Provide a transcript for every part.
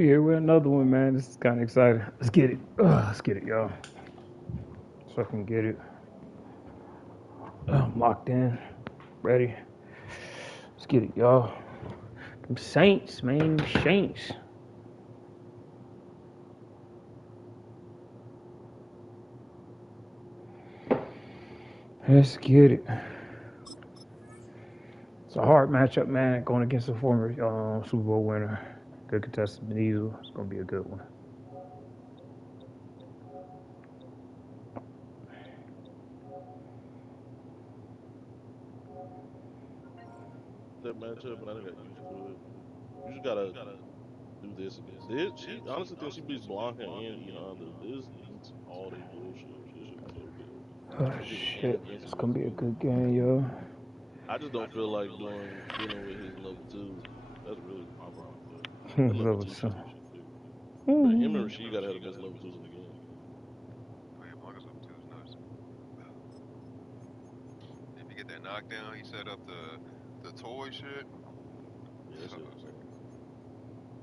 We here with another one, man. This is kind of exciting. Let's get it. Let's get it, y'all. So I can get it. I'm locked in. Ready. Let's get it, y'all. Them Saints, man. Saints. Let's get it. It's a hard matchup, man. Going against a former Super Bowl winner. Good contestant, Benito. It's going to be a good one. That matchup, and I got used to it. You just gotta do this against this. She honestly thinks she beats Blanca and Eonda. This beats all they bullshit. This shit was so good. Oh, She just shit. It's going to be a good game, yo. I just don't feel like dealing with his level two. That's really my problem. But that level two shit too. But him and Rasheed gotta have the best level twos in the game. Oh yeah, Blanca's level 2 is nuts. If you get that knockdown, he set up the toy shit. Yeah, that shit was insane.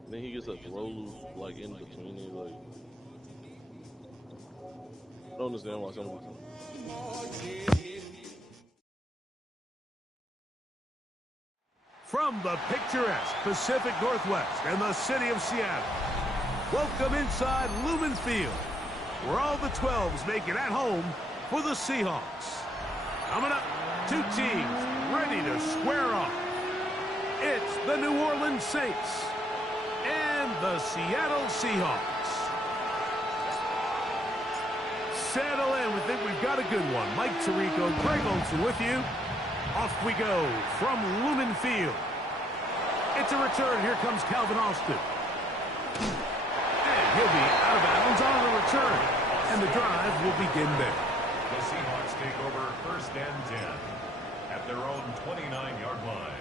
And then he gets a throw loop like in between it, like I don't understand why some people. From the picturesque Pacific Northwest and the city of Seattle, welcome inside Lumen Field, where all the 12s make it at home for the Seahawks. Coming up, two teams ready to square off. It's the New Orleans Saints and the Seattle Seahawks. Settle in. We think we've got a good one. Mike Tirico, Greg Olson with you. Off we go from Lumen Field. It's a return. Here comes Calvin Austin. And he'll be out of bounds on the return. And the drive will begin there. The Seahawks take over 1st and 10 at their own 29-yard line.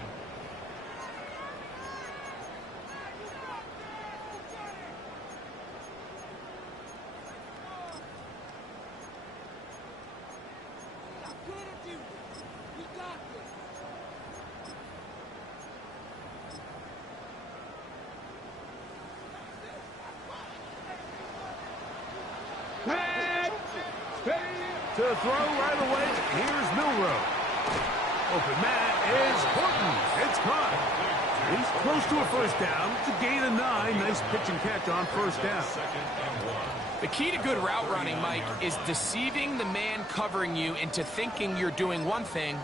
To throw right away, here's Milrow. Open man is Horton. It's caught. He's close to a first down. It's a gain of 9. Nice pitch and catch on first down. The key to good route running, Mike, is deceiving the man covering you into thinking you're doing one thing,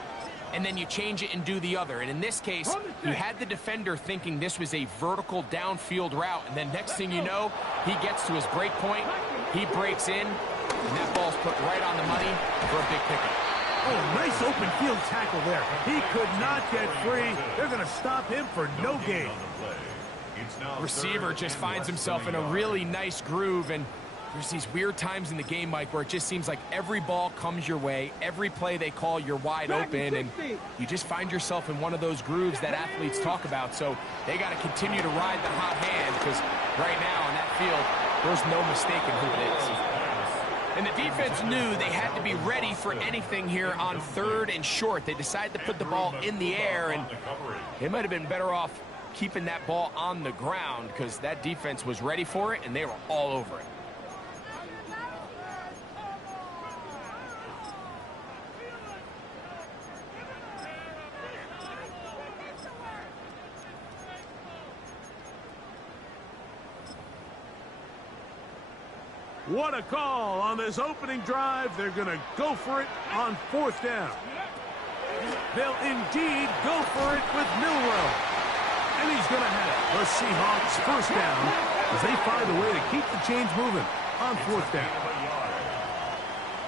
and then you change it and do the other. And in this case, you had the defender thinking this was a vertical downfield route, and then next thing you know, he gets to his break point, he breaks in, and that ball's put right on the money for a big pickup. Oh, nice open field tackle there. He could not get free. They're going to stop him for no gain. Receiver just finds himself in a really nice groove, and there's these weird times in the game, Mike, where it just seems like every ball comes your way, every play they call, you're wide open, and you just find yourself in one of those grooves that athletes talk about. So they got to continue to ride the hot hand, because right now on that field, there's no mistaking who it is. And the defense knew they had to be ready for anything here on 3rd and short. They decided to put the ball in the air, and they might have been better off keeping that ball on the ground, because that defense was ready for it, and they were all over it. What a call on this opening drive. They're going to go for it on 4th down. They'll indeed go for it with Milrow. And he's going to have the Seahawks first down as they find a way to keep the chains moving on 4th down.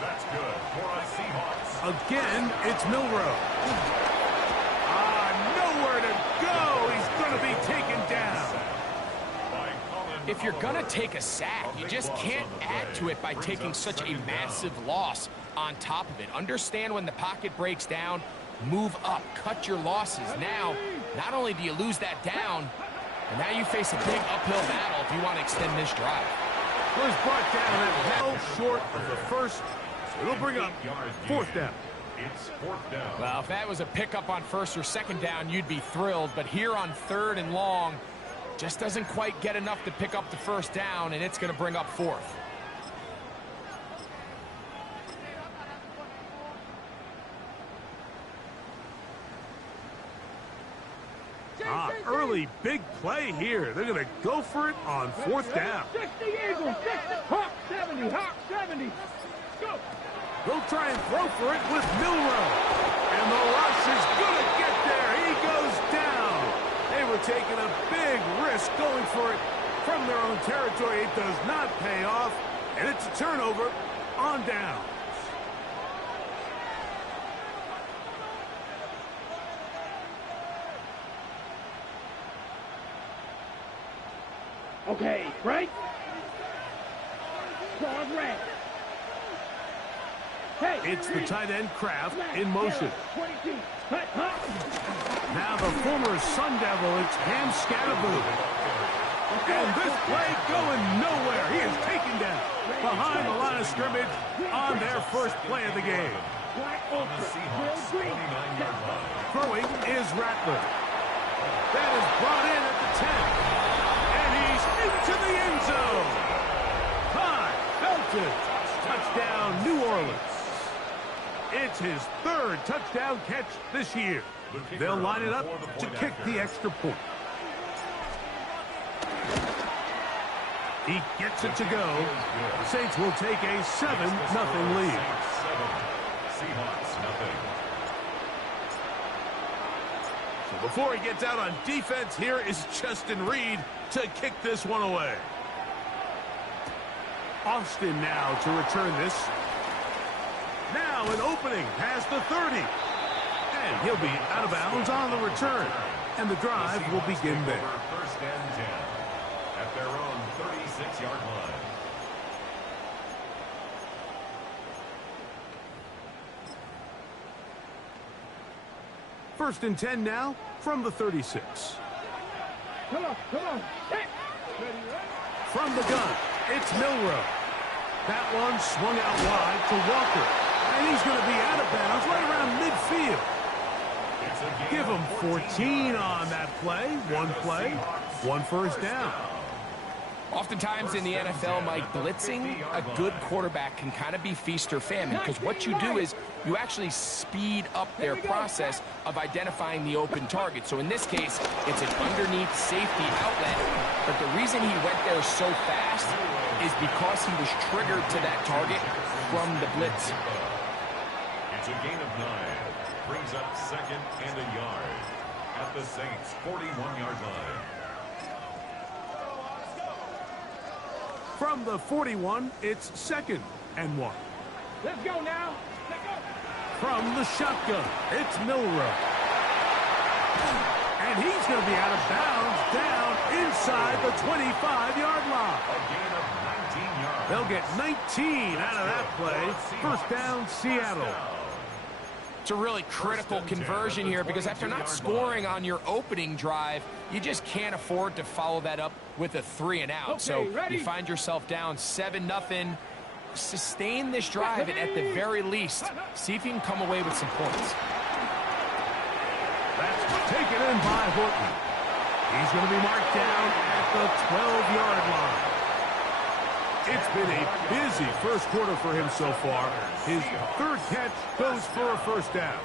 That's good for our Seahawks. Again, it's Milrow. Nowhere to go. He's going to be taken down. If you're going to take a sack, you just can't add to it by taking such a massive loss on top of it. Understand when the pocket breaks down, move up, cut your losses. Now, not only do you lose that down, but now you face a big uphill battle if you want to extend this drive. Was brought down and held short of the first, so it'll bring up 4th down. It's 4th down. Well, if that was a pickup on 1st or 2nd down, you'd be thrilled. But here on 3rd and long, Just doesn't quite get enough to pick up the first down, and it's going to bring up fourth. Early big play here. They're going to go for it on fourth down. 60 Eagles, 60, Hawk 70, Hawk 70. Go. They'll try and throw for it with Milroe. And the rush is going to get there. He goes down. They were taking a big risk going for it from their own territory. It does not pay off. And it's a turnover on down. Okay, right? Claws red. Hey, it's the tight end Kraft in motion. 22. Now the former Sun Devil, it's Cam Scatterboo. And this play going nowhere. He is taken down behind the line of scrimmage on their first play of the game. On the Seahawks 29-yard line. Throwing is Rattler. That is brought in at the 10. And he's into the end zone. High, Felton. Touchdown, New Orleans. It's his third touchdown catch this year. They'll line it up to kick the extra point. He gets it to go. The Saints will take a 7-0 lead. Seahawks, nothing. So before he gets out on defense, here is Justin Reed to kick this one away. Austin now to return this. Now an opening past the 30. And he'll be out of bounds on the return. And the drive will begin there. First and 10 at their own 36-yard line. First and 10 now from the 36. Come on. Hey. From the gun, it's Milroe. That one swung out wide to Walker. And he's going to be out of bounds right around midfield. Give him 14 on that play. One first down. Oftentimes in the NFL, Mike, blitzing a good quarterback can kind of be feast or famine, because what you do is you actually speed up their process of identifying the open target. So in this case, it's an underneath safety outlet, but the reason he went there so fast is because he was triggered to that target from the blitz. It's a gain of 9. Brings up second and a yard at the Saints' 41-yard line. From the 41, it's 2nd and 1. Let's go now. Let's go. From the shotgun, it's Milroe. And he's going to be out of bounds down inside the 25-yard line. A gain of 19 yards. They'll get 19 out of that play. First down, Seattle. It's a really critical conversion here, because after not scoring on your opening drive, you just can't afford to follow that up with a 3 and out. So you find yourself down 7-0. Sustain this drive, and at the very least, see if you can come away with some points. That's taken in by Horton. He's going to be marked down at the 12-yard line. It's been a busy first quarter for him so far. His third catch goes for a first down.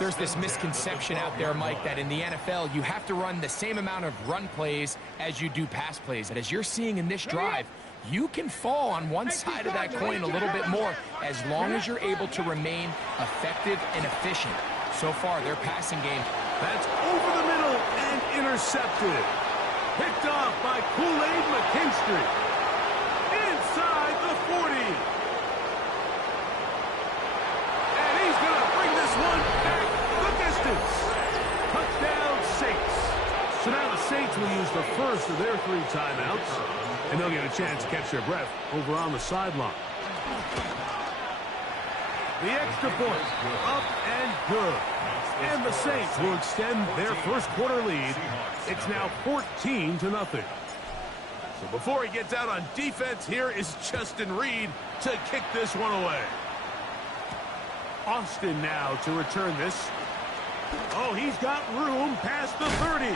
There's this misconception out there, Mike, that in the NFL, you have to run the same amount of run plays as you do pass plays. And as you're seeing in this drive, you can fall on one side of that coin a little bit more as long as you're able to remain effective and efficient. So far, their passing game, that's over the middle and intercepted. Picked off by Kool-Aid McKinstry. Inside the 40. And he's going to bring this one back the distance. Touchdown, Saints. So now the Saints will use the first of their 3 timeouts, and they'll get a chance to catch their breath over on the sideline. The extra point, up and good. And the Saints will extend their first quarter lead. It's now 14-0. So before he gets out on defense, here is Justin Reed to kick this one away. Austin now to return this. Oh, he's got room past the 30.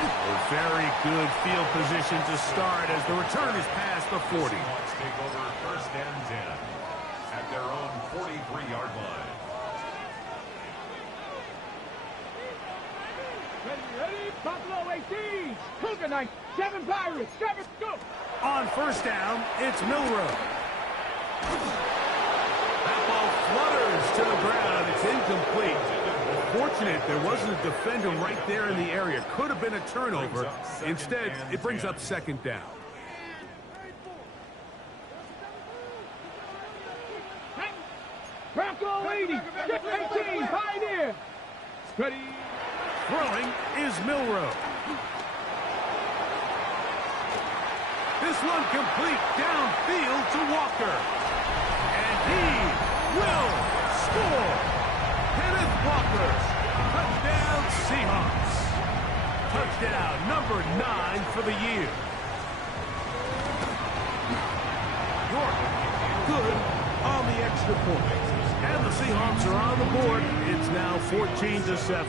A very good field position to start as the return is past the 40. Seahawks take over first and 10 at their own 43-yard line. Ready, Buffalo 18, Cougar 9, 7 Pirates, 7, go! On first down, it's Milrow. That ball flutters to the ground. It's incomplete. Fortunate there wasn't a defender right there in the area. Could have been a turnover. Instead, it brings up second down. Bronco 80, 18, Pioneer. Ready. Throwing is Milrow. This one complete downfield to Walker. And he will score. Kenneth Walker. Touchdown Seahawks. Touchdown number 9 for the year. York good on the extra point. And the Seahawks are on the board. It's now 14-7.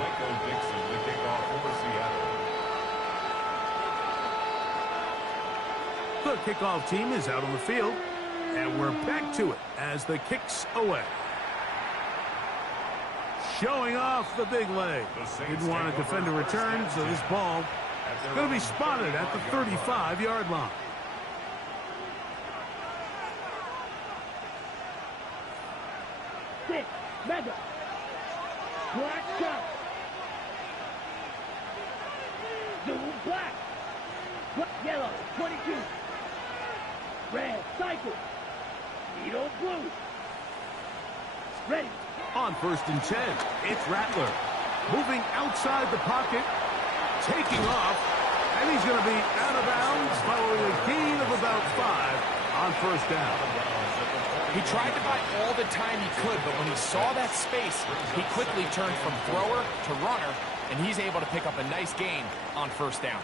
Michael Dixon, the kickoff for Seattle. The kickoff team is out on the field, and we're back to it as the kick's away. Showing off the big leg. Didn't want to defend a return, so this ball is going to be spotted at the 35-yard line. Six, Mega. Black shot. Blue, black. Yellow, 22. Red, cycle. Needle, blue. Ready. On first and 10, it's Rattler. Moving outside the pocket, taking off, and he's going to be out of bounds following a gain of about 5 on first down. He tried to buy all the time he could, but when he saw that space, he quickly turned from thrower to runner, and he's able to pick up a nice gain on first down.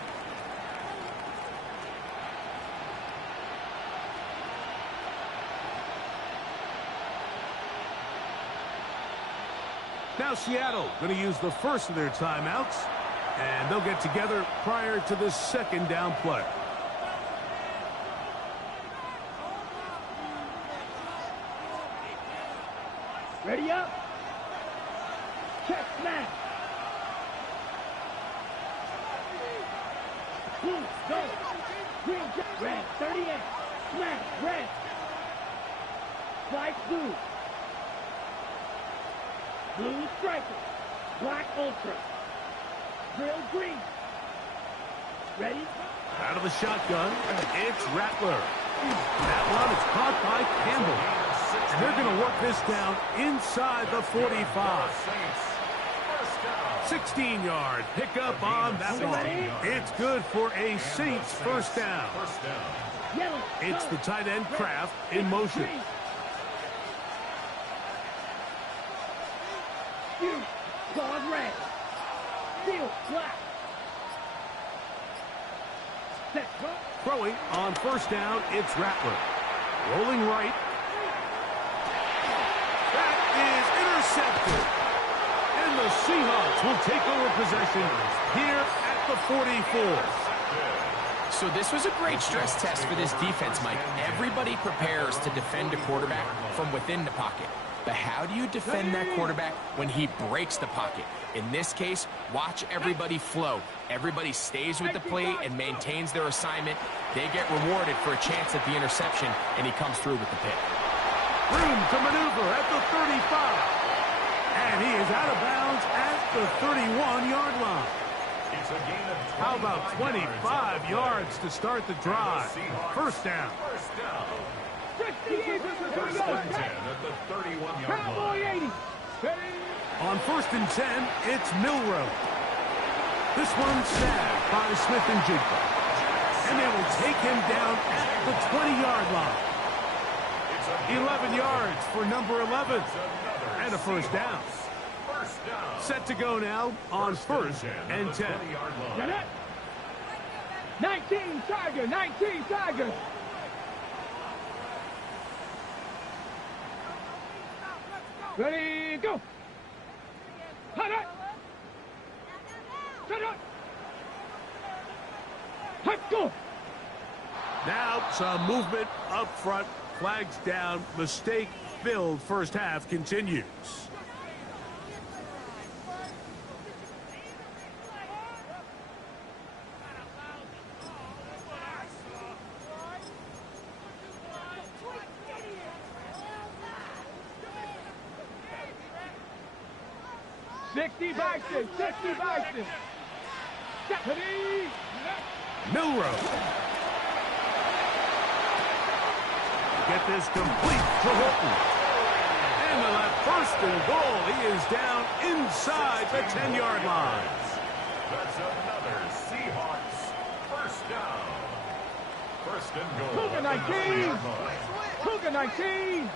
Now Seattle going to use the first of their timeouts, and they'll get together prior to the second down play. Ready up. Check smash. Blue, go. Green, red, 38. Smash, red. Spike, blue. Blue striker. Black ultra. Drill, green. Ready? Out of the shotgun, it's Rattler. That one is caught by Campbell. And they're going to work this down inside the 45. 16-yard pickup on that one. It's good for a Saints first down. It's the tight end Kraft in motion. Guard red. Steel black. Set. Throwing on first down, it's Rattler. Rolling right. That is intercepted. And the Seahawks will take over possession here at the 44. So this was a great stress test for this defense, Mike. Everybody prepares to defend a quarterback from within the pocket. But how do you defend that quarterback when he breaks the pocket? In this case, watch everybody flow. Everybody stays with the play and maintains their assignment. They get rewarded for a chance at the interception, and he comes through with the pick. Room to maneuver at the 35. And he is out of bounds at the 31-yard line. It's a gain of 25 How about 25 yards to start the drive? First down. First and 10 at the 31-yard line. On first and 10, it's Milrow. This one's snagged by Smith and Jigba. And they will take him down at the 20-yard line. 11 yards for number 11. And a first down. Set to go now on first and 10. 19 Tiger, 19 Tiger. Ready, go. Go. Now some movement up front. Flags down. Mistake-filled first half continues. Bison. 60 Bison. Stephanie. Milrow. Get this complete to Horton. And the left first and goal. He is down inside the 10-yard line. That's another Seahawks first down. First and goal. Cougar 19. Cougar 19.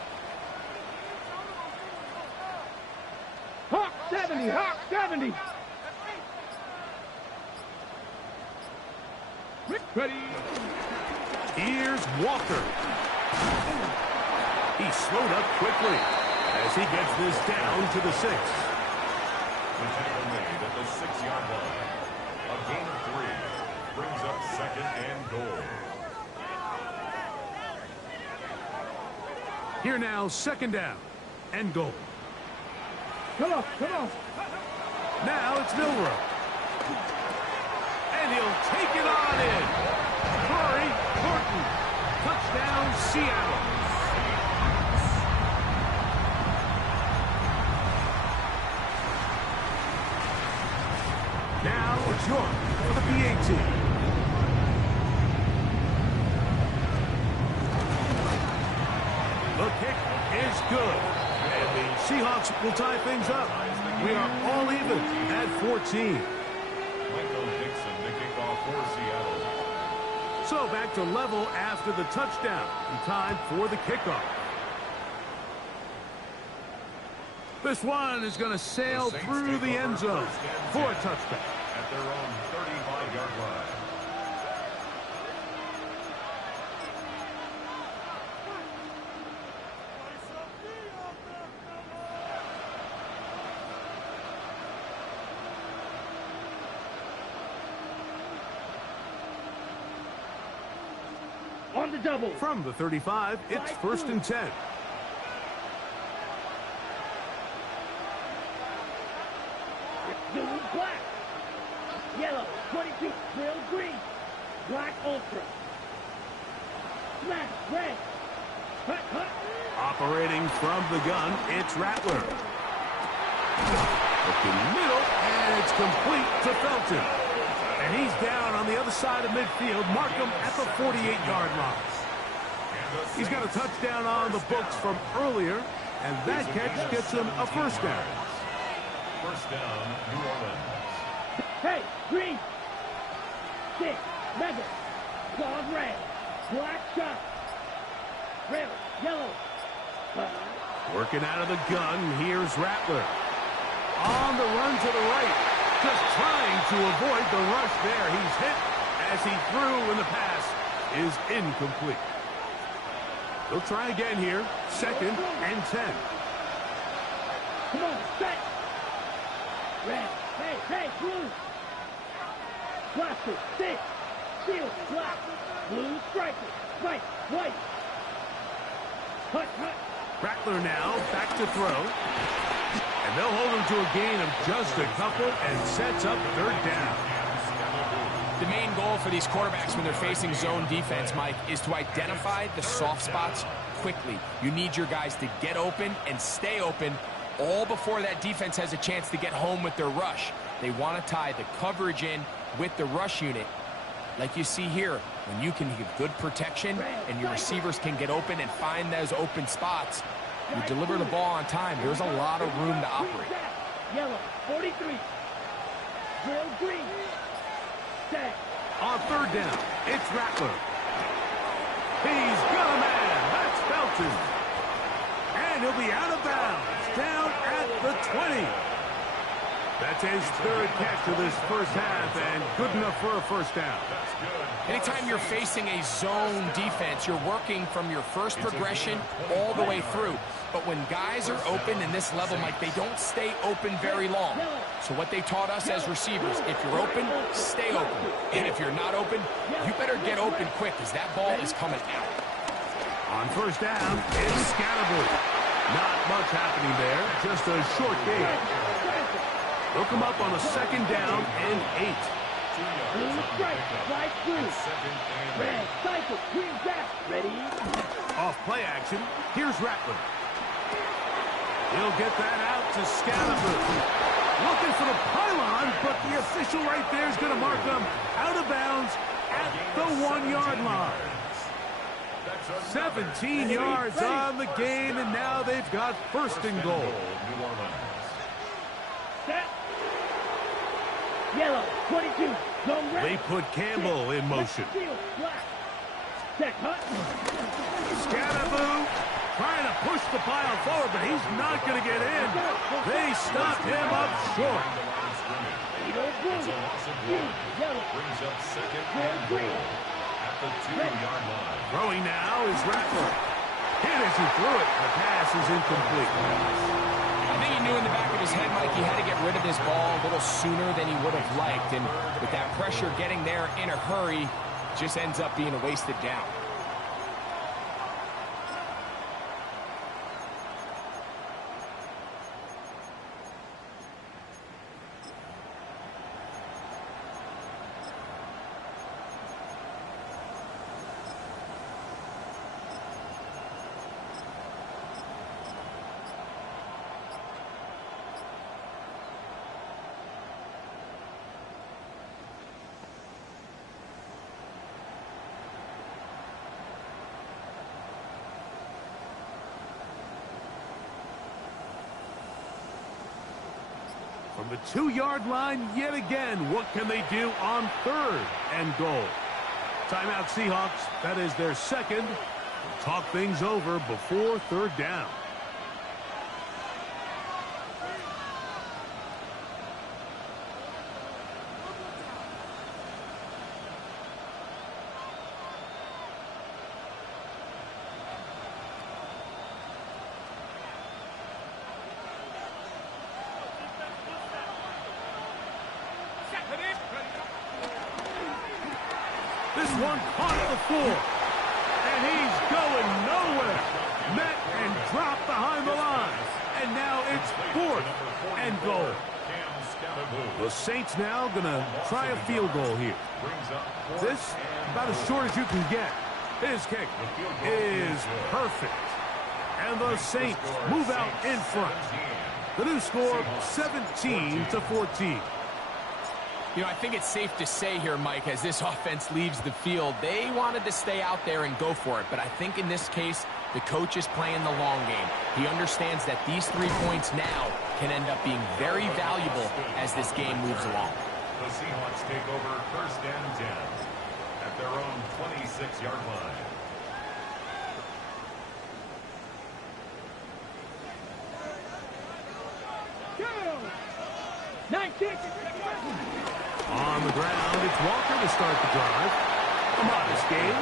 Hawk 70. Hawk 70. Ready. Here's Walker. He slowed up quickly as he gets this down to the 6. The tackle made at the 6-yard line. A gain of 3 brings up second and goal. Here now, second down and goal. Come on, come on. Now it's Milrow. And he'll take it on in. Curry, Horton. Touchdown, Seattle. Now it's York for the PA team. The kick is good. And the Seahawks will tie things up. We are all even at 14. Michael Dixon to kick off for Seattle. So back to level after the touchdown. And time for the kickoff. This one is going to sail through the end zone for a touchdown. At their own 35-yard line. On the double. From the 35, it's first and 10. Blue, black. Yellow, 22, grill green. Black ultra. Black, red. Hut, hut. Operating from the gun, it's Rattler. Looking middle, and it's complete to Felton. And he's down on the other side of midfield. Mark him at the 48-yard line. He's got a touchdown on the books from earlier, and that catch gets him a first down. First down, New Orleans. Hey, green. 6, rebel. Claws red. Black shot. Red, yellow. Working out of the gun, here's Rattler. On the run to the right. Just trying to avoid the rush there. He's hit as he threw, and the pass is incomplete. They'll try again here. Second and 10. Come on, set. Red, hey, blue. Blaster, 6. Shield, black. Blue striker, white, white. Hut, hut. Rattler now back to throw. And they'll hold him to a gain of just a couple and sets up third down. The main goal for these quarterbacks when they're facing zone defense, Mike, is to identify the soft spots quickly. You need your guys to get open and stay open all before that defense has a chance to get home with their rush. They want to tie the coverage in with the rush unit. Like you see here, when you can give good protection and your receivers can get open and find those open spots, you deliver the ball on time. There's a lot of room to operate. Yellow, 43. Drill green. Set. On third down, it's Rattler. He's got a man. That's Felton. And he'll be out of bounds, down at the 20. That's his third catch of this first half, and good enough for a first down. Anytime you're facing a zone defense, you're working from your first progression all the way through. But when guys are open in this level, Mike, they don't stay open very long. So what they taught us as receivers, if you're open, stay open. And if you're not open, you better get open quick, because that ball is coming out. On first down, it's Scatterbury. Not much happening there, just a short gain. They'll come up on a second down and 8. Blue strike, flag through. Red cycle, green back, ready. Off play action, here's Rattler. He'll get that out to Scatterbury. Looking for the pylon, but the official right there is going to mark him out of bounds at the 1-yard line. 17 yards on the game, and now they've got first and goal. Set. Yellow, 22, zone red. They put Campbell in motion. Black. Set, cut. Scatterbury trying to push the pile forward, but he's not going to get in. They stopped him up short. Yellow. Brings up second and goal at the 2-yard line. Throwing now is Rattler. Hit as he threw it. The pass is incomplete. I think he knew in the back of his head, Mike, he had to get rid of this ball a little sooner than he would have liked. And with that pressure getting there in a hurry, just ends up being a wasted down. From the 2-yard line yet again, what can they do on third and goal? Timeout Seahawks, that is their second. Talk things over before third down. This one caught at the floor, and he's going nowhere. Met and dropped behind the line, and now it's fourth and goal. The Saints now going to try a field goal here. This about as short as you can get. His kick is perfect, and the Saints move out in front. The new score, 17-14. You know, I think it's safe to say here, Mike, as this offense leaves the field, they wanted to stay out there and go for it. But I think in this case, the coach is playing the long game. He understands that these 3 points now can end up being very valuable as this game moves along. The Seahawks take over first and 10 at their own 26-yard line. On the ground, it's Walker to start the drive. A modest gain.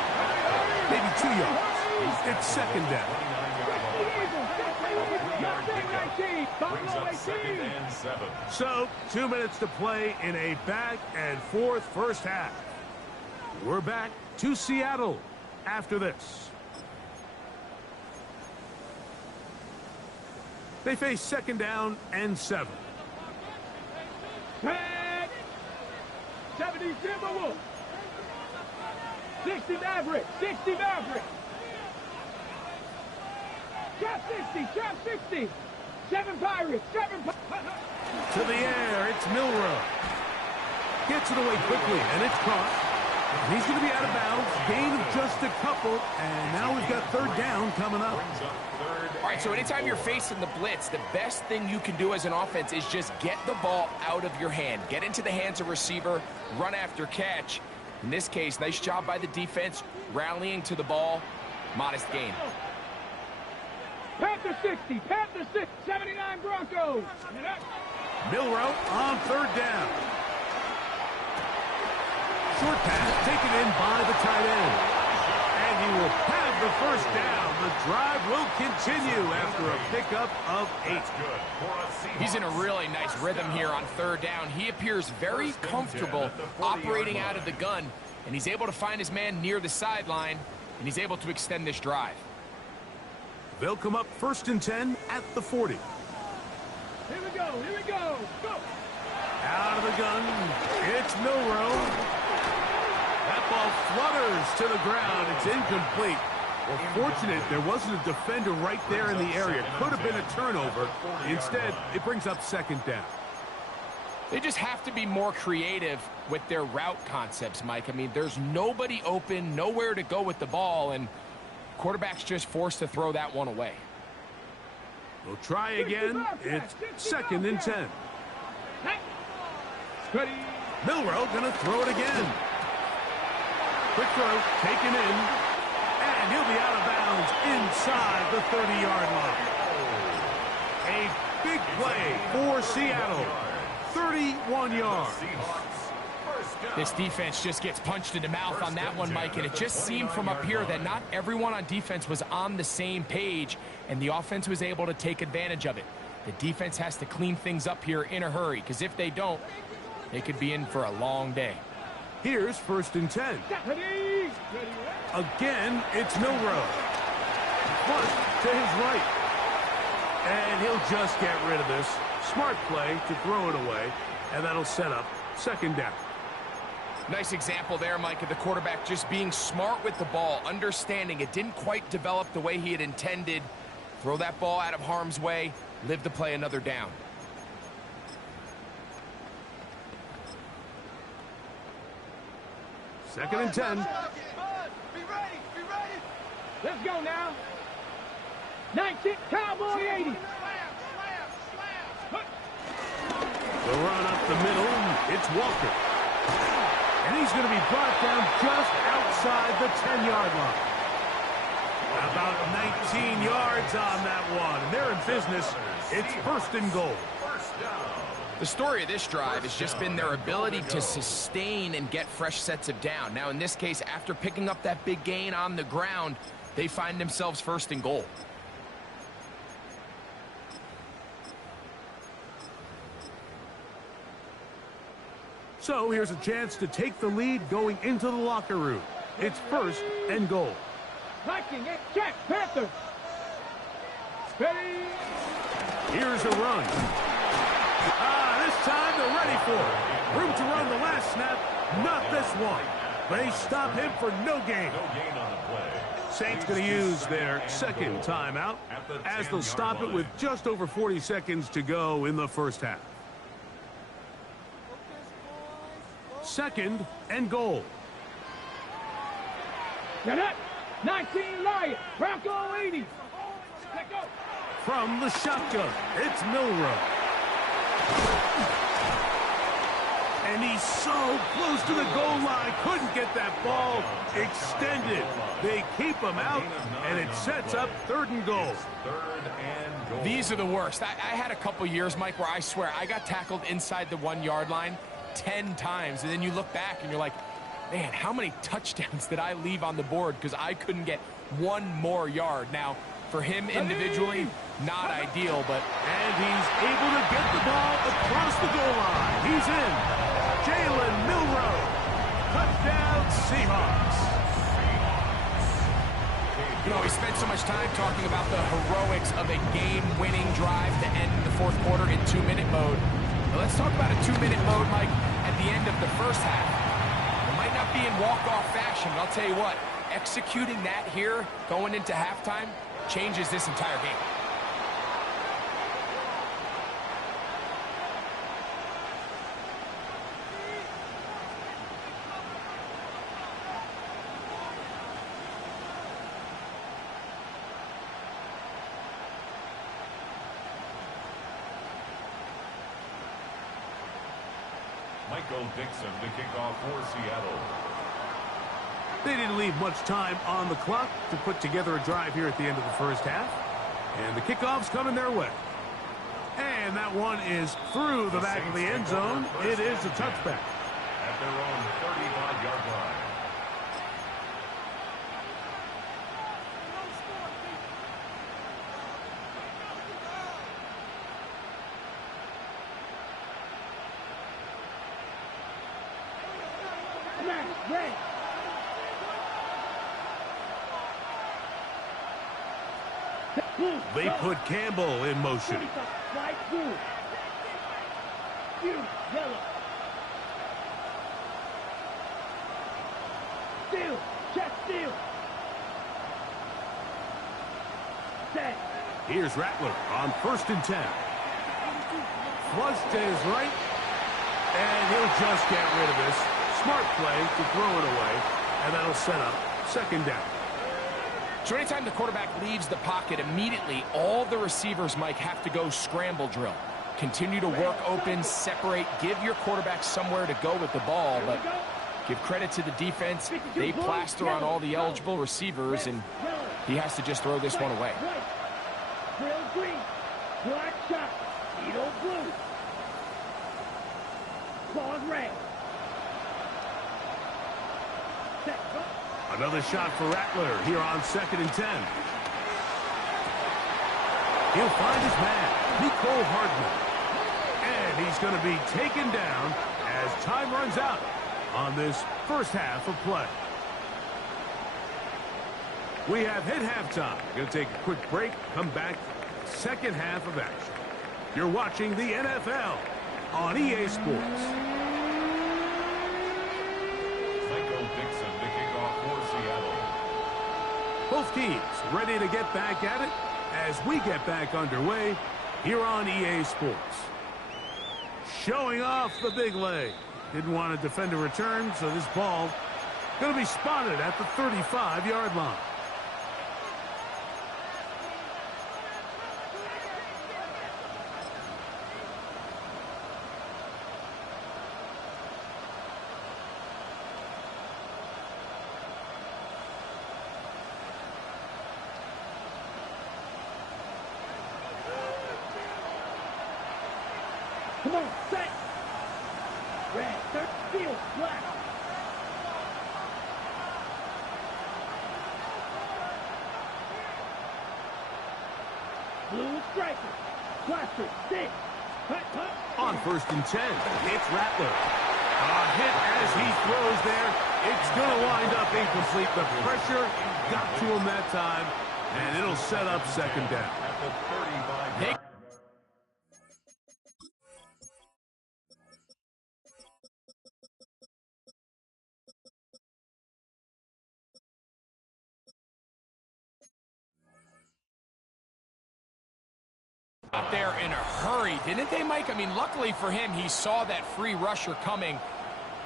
Maybe 2 yards. It's second down. Brings up second and 7. So, 2 minutes to play in a back-and-forth first half. We're back to Seattle after this. They face second down and 7. 70 Timberwolves. 60 Maverick. 60 Maverick. Trap 60. Trap 60. 7 Pirates. 7 Pirates. To the air, it's Milrow. Gets it away quickly, and it's caught. He's going to be out of bounds. Gain of just a couple, and now we've got third down coming up. All right, so anytime you're facing the blitz, the best thing you can do as an offense is just get the ball out of your hand. Get into the hands of receiver, run after catch. In this case, nice job by the defense, rallying to the ball. Modest gain. Panther 60. Panther 6. 79 Broncos. Milroe on third down. Short pass taken in by the tight end. And he will have the first down. The drive will continue after a pickup of 8. He's in a really nice rhythm here on third down. He appears very comfortable operating out of the gun, and he's able to find his man near the sideline, and he's able to extend this drive. They'll come up 1st and 10 at the 40. Here we go, go! Out of the gun, it's Milroe. That ball flutters to the ground. It's incomplete. Well, fortunate there wasn't a defender right there in the area. Could have been a turnover. Instead, it brings up 2nd down. They just have to be more creative with their route concepts, Mike. I mean, there's nobody open, nowhere to go with the ball, and quarterback's just forced to throw that one away. We'll try again. It's 2nd and 10. Milroe gonna throw it again. Quick throw, taken in, and he'll be out of bounds inside the 30-yard line. A big play for Seattle. 31 yards. This defense just gets punched in the mouth on that one, Mike, and it just seemed from up here that not everyone on defense was on the same page, and the offense was able to take advantage of it. The defense has to clean things up here in a hurry, because if they don't, they could be in for a long day. Here's 1st and 10. Again, it's Milroe. Flush to his right. And he'll just get rid of this. Smart play to throw it away, and that'll set up 2nd down. Nice example there, Mike, of the quarterback just being smart with the ball, understanding it didn't quite develop the way he had intended. Throw that ball out of harm's way, live to play another down. Second and 10. Be ready. Let's go now. 19, Cowboy 80. The run up the middle, it's Walker. And he's going to be brought down just outside the 10-yard line. About 19 yards on that one. And they're in business. It's 1st and goal. The story of this drive has just been their ability to sustain and get fresh sets of down. Now, in this case, after picking up that big gain on the ground, they find themselves 1st and goal. So here's a chance to take the lead going into the locker room. It's 1st and goal. Viking, check, Panthers. Steady. Here's a run. This time they're ready for it. Room to run the last snap, not this one. They stop him for no gain. Saints going to use their 2nd timeout as they'll stop it with just over 40 seconds to go in the first half. 2nd and goal. Get up. 19 Lion. Bronco 80. Let go. From the shotgun, it's Milroe. And he's so close to the goal line. Couldn't get that ball extended. They keep him out, and it sets up 3rd and goal. These are the worst. I had a couple years, Mike, where I swear I got tackled inside the 1-yard line 10 times, and then you look back and you're like, man, how many touchdowns did I leave on the board because I couldn't get one more yard? Now, for him individually, not ideal, but... And he's able to get the ball across the goal line. He's in. Jalen Milroe. Touchdown, Seahawks. You know, we spent so much time talking about the heroics of a game-winning drive to end the 4th quarter in 2-minute mode. Now let's talk about a 2-minute mode, Mike, at the end of the first half. It might not be in walk-off fashion, but I'll tell you what, executing that here, going into halftime, changes this entire game. Michael Dixon to kick off for Seattle. They didn't leave much time on the clock to put together a drive here at the end of the first half. And the kickoff's coming their way. And And that one is through the back of the end zone. It is a touchback. At their own 35-yard line. Red. They put Campbell in motion. Slide through. Yellow. Steal. Check steal. Set. Here's Rattler on 1st and 10. Flush to his right. And he'll just get rid of this. Smart play to throw it away. And that'll set up 2nd down. So anytime the quarterback leaves the pocket, immediately all the receivers, Mike, have to go scramble drill. Continue to work open, separate, give your quarterback somewhere to go with the ball, but give credit to the defense. They plaster on all the eligible receivers, and he has to just throw this one away. Grill green. Black shot. Edo blue. Claws red. Set. Another shot for Rattler here on 2nd and 10. He'll find his man, Nicole Hardman. And he's going to be taken down as time runs out on this first half of play. We have hit halftime. Going to take a quick break, come back, second half of action. You're watching the NFL on EA Sports. Both teams ready to get back at it as we get back underway here on EA Sports. Showing off the big leg. Didn't want to defend a return, so this ball going to be spotted at the 35-yard line. Come on, set. Red, third, field, black. Blue striker. Blaster, stick. Hut, hut. On 1st and 10, it's Rattler. A hit as he throws there. It's going to wind up incomplete. The pressure got to him that time, and it'll set up 2nd down. At the 35-yard line. Out there in a hurry, didn't they, Mike? I mean, luckily for him, he saw that free rusher coming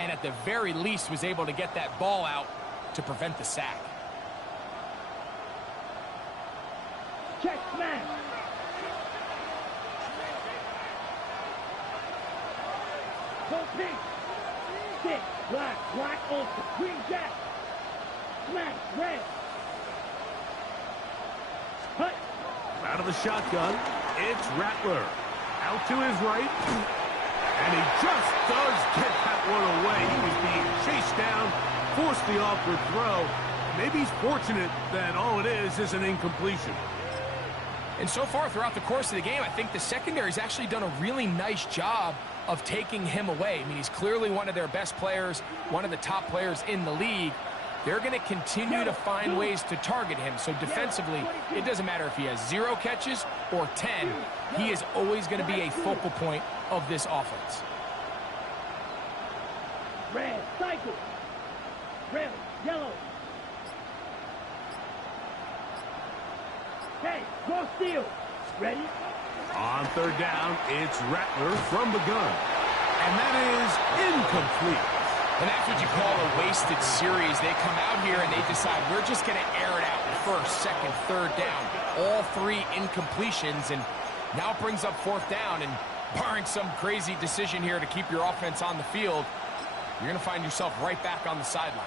and at the very least was able to get that ball out to prevent the sack. Check smash. Full pink. Stick, black, black ultra, green jack. Smash, red. Hut. Out of the shotgun, it's Rattler. Out to his right. And he just does get that one away. He was being chased down, forced the awkward throw. Maybe he's fortunate that all it is an incompletion. And so far throughout the course of the game, I think the secondary's actually done a really nice job of taking him away. I mean, he's clearly one of their best players, one of the top players in the league. They're going to continue to find ways to target him. So defensively, it doesn't matter if he has 0 catches or 10. He is always going to be a focal point of this offense. Red, cycle. Red, yellow. Hey, go steal. Ready? On 3rd down, it's Rattler from the gun. And that is incomplete. And that's what you call a wasted series. They come out here and they decide, we're just going to air it out. 1st, 2nd, 3rd down. All 3 incompletions. And now it brings up 4th down. And barring some crazy decision here to keep your offense on the field, you're going to find yourself right back on the sideline.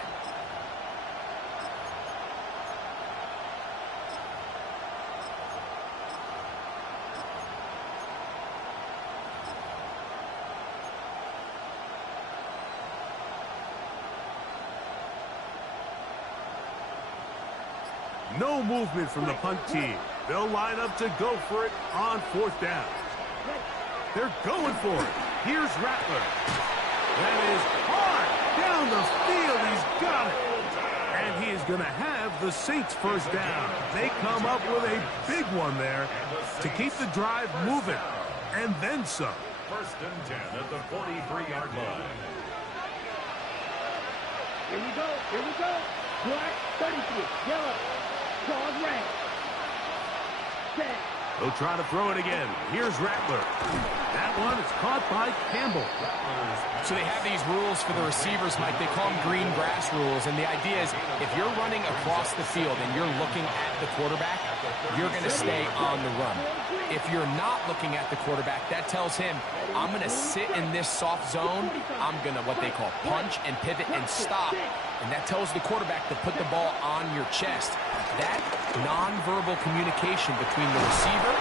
No movement from the punt team. They'll line up to go for it on 4th down. They're going for it. Here's Rattler. That is hard down the field. He's got it. And he is going to have the Saints first down. They come up with a big one there to keep the drive moving. And then some. 1st and 10 at the 43-yard line. Here we go. Here we go. Black 33. Yellow. Claws red. Set. They'll try to throw it again. Here's Rattler. That one is caught by Campbell. So they have these rules for the receivers, Mike. They call them green grass rules. And the idea is if you're running across the field and you're looking at the quarterback, you're going to stay on the run. If you're not looking at the quarterback, that tells him, I'm going to sit in this soft zone. I'm going to what they call punch and pivot and stop. And that tells the quarterback to put the ball on your chest. That nonverbal communication between the receiver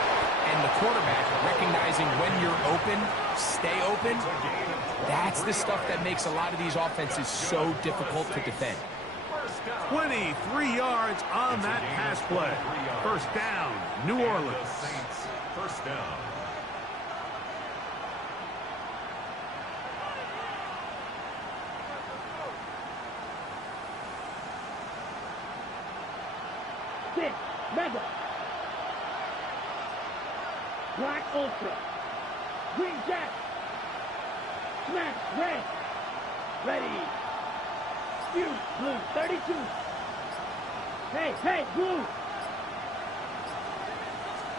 and the quarterback, recognizing when you're open, stay open, that's the stuff that makes a lot of these offenses so difficult to defend. 23 yards on that pass play. 1st down, New Orleans. Saints, 1st down. Six. Mega. Black Ultra. Green Jack. Smash. Red. Ready. Spew. Blue. 32. Hey, blue.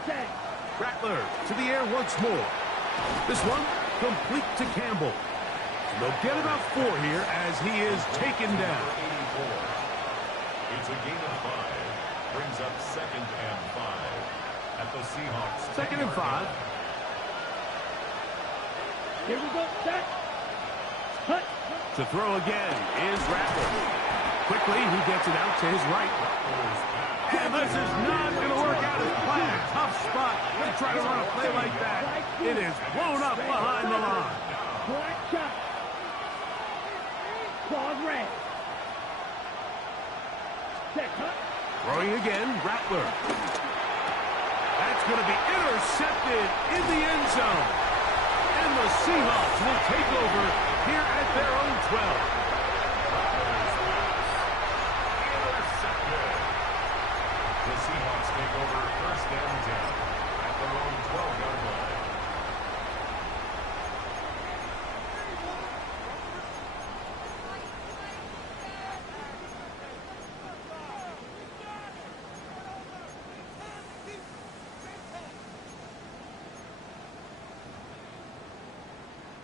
Set. Rattler to the air once more. This one complete to Campbell. And they'll get about 4 here as he is taken down. 84. It's a gain of 5. Brings up 2nd and 5 at the Seahawks. 2nd and 5. Here we go. Set. Cut. To throw again is Rattler. Quickly, he gets it out to his right. And this is not going to work out as planned. Tough spot. They try to run a play like that. It is blown up behind the line. Black shot. Claws red. Set. Cut. Throwing again, Rattler. That's going to be intercepted in the end zone. And the Seahawks will take over here at their own 12. The Seahawks take over 1st and 10 at their own 12-yard line.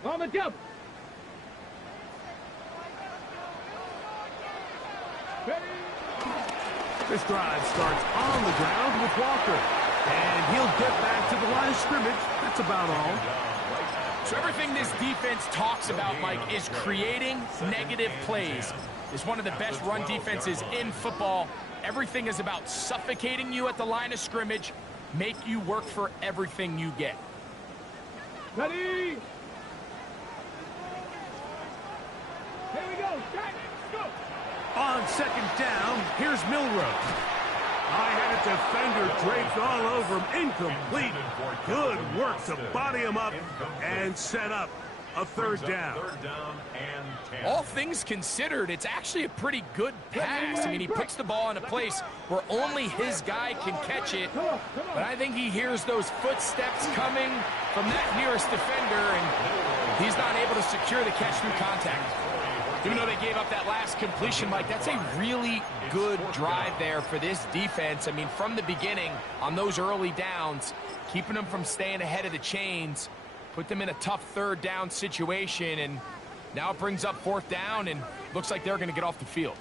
On the jump. This drive starts on the ground with Walker. And he'll get back to the line of scrimmage. That's about all. So everything this defense talks about, Mike, is creating negative plays. It's one of the best run defenses in football. Everything is about suffocating you at the line of scrimmage, make you work for everything you get. Ready. Here we go. Strike. Go. On 2nd down, here's Milrow. High-headed defender draped all over him. Incomplete. Good work to body him up and set up a 3rd down. 3rd down and 10. All things considered, it's actually a pretty good pass. I mean, he puts the ball in a place where only his guy can catch it. But I think he hears those footsteps coming from that nearest defender, and he's not able to secure the catch through contact. Even though they gave up that last completion, Mike, that's a really good drive there for this defense. I mean, from the beginning, on those early downs, keeping them from staying ahead of the chains, put them in a tough 3rd down situation, and now it brings up 4th down, and looks like they're going to get off the field.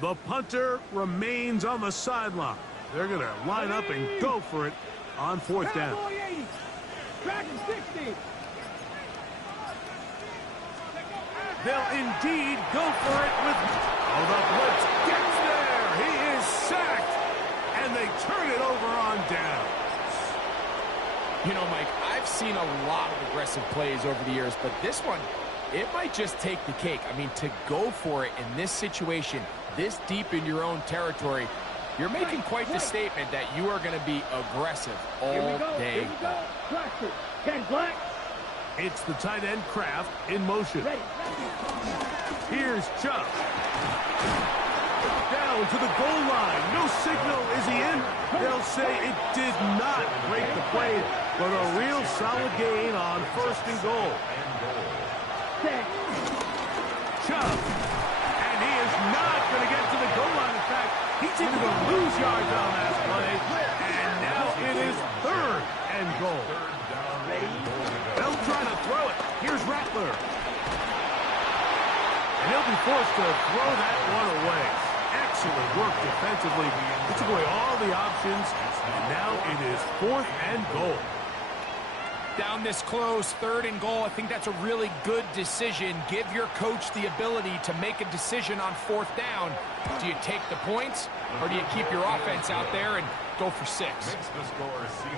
The punter remains on the sideline. They're going to line up and go for it on 4th down. Dragon 60. They'll indeed go for it with... Oh, the blitz gets there. He is sacked. And they turn it over on down. You know, Mike, I've seen a lot of aggressive plays over the years, but this one, It might just take the cake. I mean, to go for it in this situation, this deep in your own territory, you're making quite the statement that you are going to be aggressive all day long. Blaster, 10 black. It's the tight end Kraft in motion. Ready. Here's Chubb. Down to the goal line. No signal. Is he in? They'll say it did not break the play, but a real solid gain on 1st and goal. Chubb. And he is not going to get to the goal line. In fact, he's even going to lose yards on that play. And now it is 3rd and goal. They'll try to throw it. Here's Rattler. And he'll be forced to throw that one away. Excellent work defensively. He took away all the options. And now it is 4th and goal. Down this close, 3rd and goal. I think that's a really good decision. Give your coach the ability to make a decision on 4th down. Do you take the points, or do you keep your offense out there and go for 6?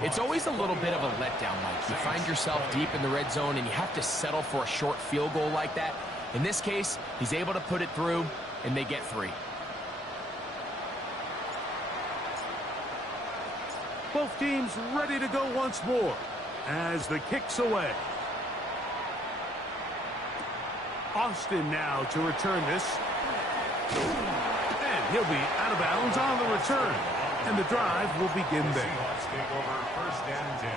It's always a little bit of a letdown, Mike. You find yourself deep in the red zone, and you have to settle for a short field goal like that. In this case, he's able to put it through, and they get 3. Both teams ready to go once more as the kick's away. Austin now to return this. And he'll be out of bounds on the return. And the drive will begin there. Seahawks take over 1st and 10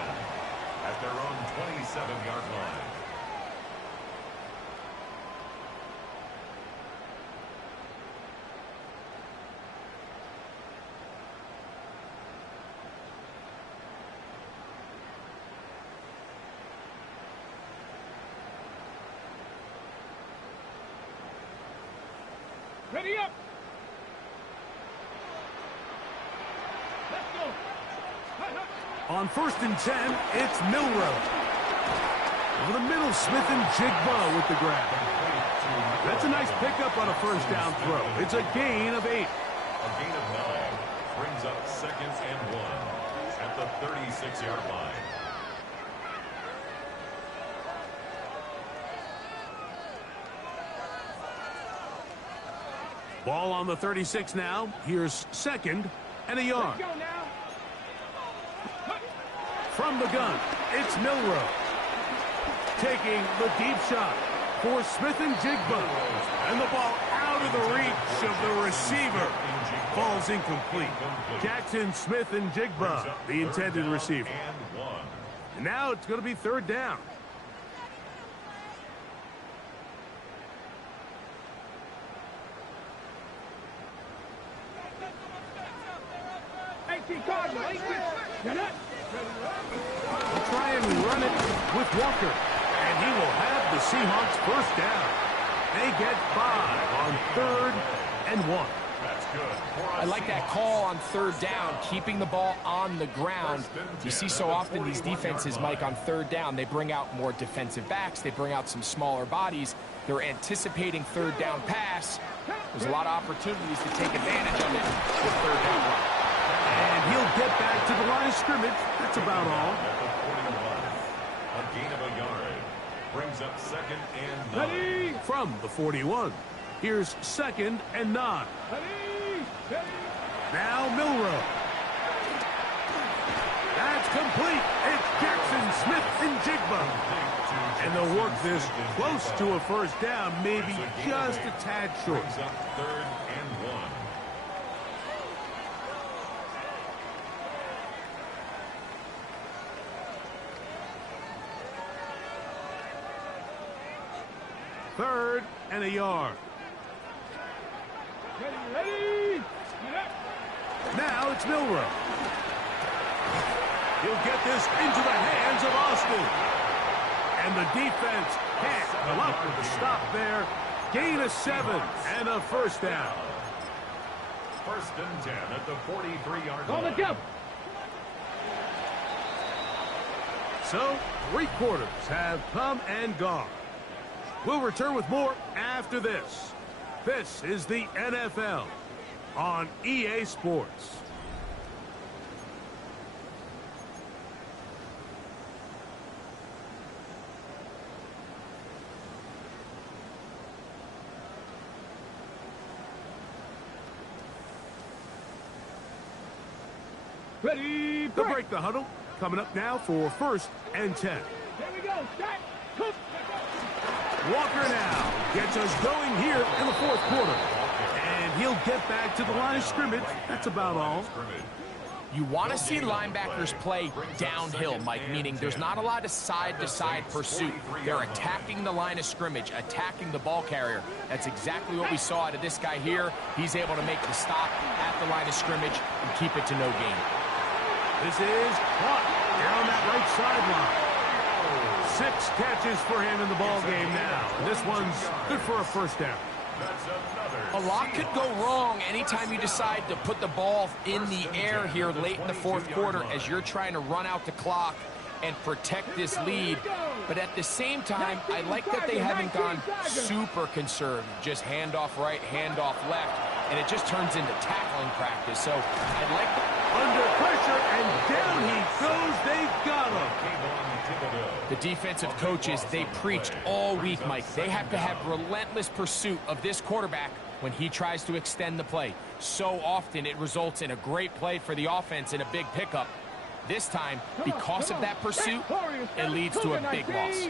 at their own 27-yard line. Ready up. Let's go. On 1st and 10, it's Milrow. Over the middle, Smith and Jigba with the grab. That's a nice pickup on a 1st down throw. It's a gain of 8. A gain of 9 brings up 2nd and 1 at the 36-yard line. Ball on the 36 now. Here's 2nd and a yard. Let's go now. From the gun, it's Milrow. Taking the deep shot for Smith and Jigba. And the ball out of the reach of the receiver. Ball's incomplete. Jackson, Smith, and Jigba, the intended receiver. And now it's going to be 3rd down. We'll try and run it with Walker. And he will have the Seahawks 1st down. They get 5 on 3rd and 1. That's good. I like that call on 3rd down, keeping the ball on the ground. You see so often these defenses, Mike, on 3rd down, they bring out more defensive backs. They bring out some smaller bodies. They're anticipating 3rd down pass. There's a lot of opportunities to take advantage of it with 3rd down run. And he'll get back to the line of scrimmage. That's about all. At the 41, a gain of a yard brings up 2nd and 9. Ready. From the 41, here's 2nd and 9. Ready. Now Milrow. That's complete. It's Jackson, Smith, and Jigba. And they'll work this close to a 1st down, maybe just a tad short. Brings up 3rd and 1. Third and a yard. Ready. Now it's Milrow. He'll get this into the hands of Austin. And the defense can't come up with a stop there. Gain of 7 and a 1st down. 1st and 10 at the 43-yard Call the line. jump. So, 3 quarters have come and gone. We'll return with more after this. This is the NFL on EA Sports. Ready, They'll break the huddle. Coming up now for 1st and 10. Here we go. Start. Cook. Walker now gets us going here in the 4th quarter. And he'll get back to the line of scrimmage. That's about all. You want to see linebackers play downhill, Mike, meaning there's not a lot of side-to-side pursuit. They're attacking the line of scrimmage, attacking the ball carrier. That's exactly what we saw out of this guy here. He's able to make the stop at the line of scrimmage and keep it to no gain. This is caught down that right sideline. 6 catches for him in the ball game now. And this one's good for a 1st down. A lot could go wrong anytime you decide to put the ball in the air here late in the 4th quarter as you're trying to run out the clock and protect this lead. But at the same time, I like that they haven't gone super conservative. Just handoff right, handoff left, and it just turns into tackling practice. So I'd like under pressure, and down he goes. They got him. The defensive coaches, they preached all week, Mike. They have to have relentless pursuit of this quarterback when he tries to extend the play. So often it results in a great play for the offense and a big pickup. This time, because of that pursuit, it leads to a big loss.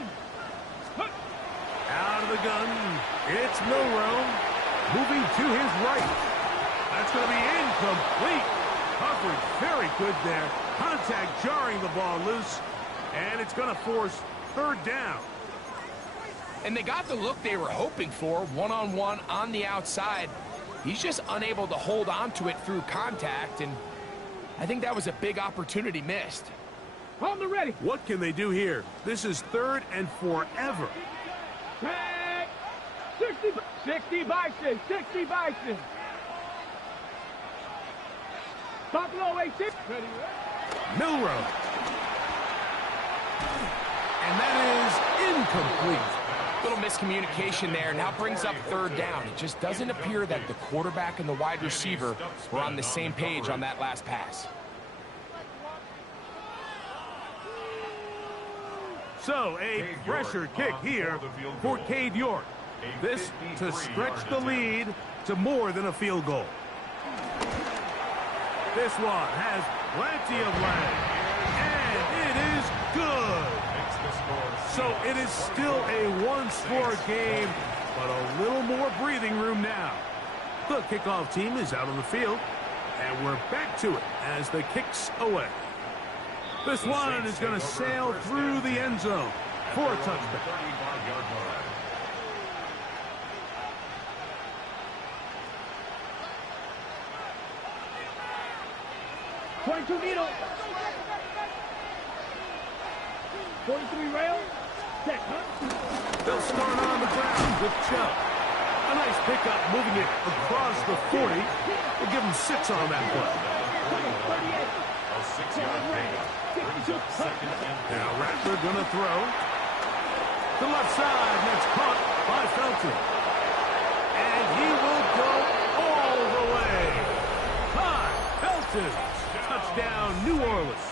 Out of the gun, it's Milroe. Moving to his right. That's going to be incomplete. Coverage very good there. Contact jarring the ball loose. And it's going to force 3rd down. And they got the look they were hoping for, one-on-one on the outside. He's just unable to hold on to it through contact, and I think that was a big opportunity missed. On the ready. What can they do here? This is 3rd and forever. Tag. 60 Bison. 60 Bison. Buffalo 86. Ready. Milroe. And that is incomplete. Little miscommunication there. Now brings up 3rd down. It just doesn't appear that the quarterback and the wide receiver were on the same page on that last pass. So a pressure kick here for Cade York. This to stretch the lead to more than a field goal. This one has plenty of leg. And it is good. So it is still a 1-score game, but a little more breathing room now. The kickoff team is out on the field, and we're back to it as the kick's away. This one is going to sail through the end zone for a touchback. 22 needle. 43 rail. Set, huh? They'll start on the ground with Chubb. A nice pickup moving it across the 40. We'll give him 6 on that play. Now Rattler gonna throw. The left side, and it's caught by Felton. And he will go all the way. Hi, Felton. Touchdown, New Orleans.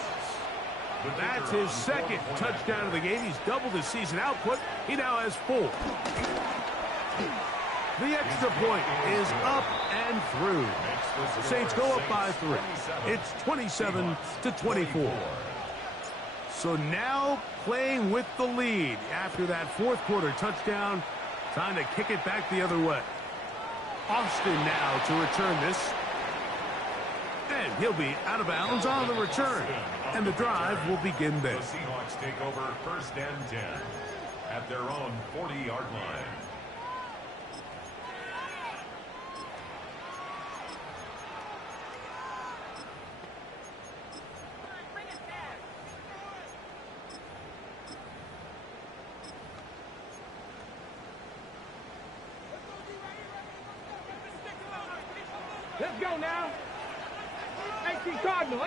That's his 2nd touchdown of the game. He's doubled his season output. He now has 4. The extra point is up and through. The Saints go up by 3. It's 27-24. So now playing with the lead after that 4th quarter touchdown. Time to kick it back the other way. Austin now to return this. And he'll be out of bounds on the return. And the drive will begin there. The Seahawks take over 1st and 10 at their own 40-yard line. Let's go now. 18 Cardinal,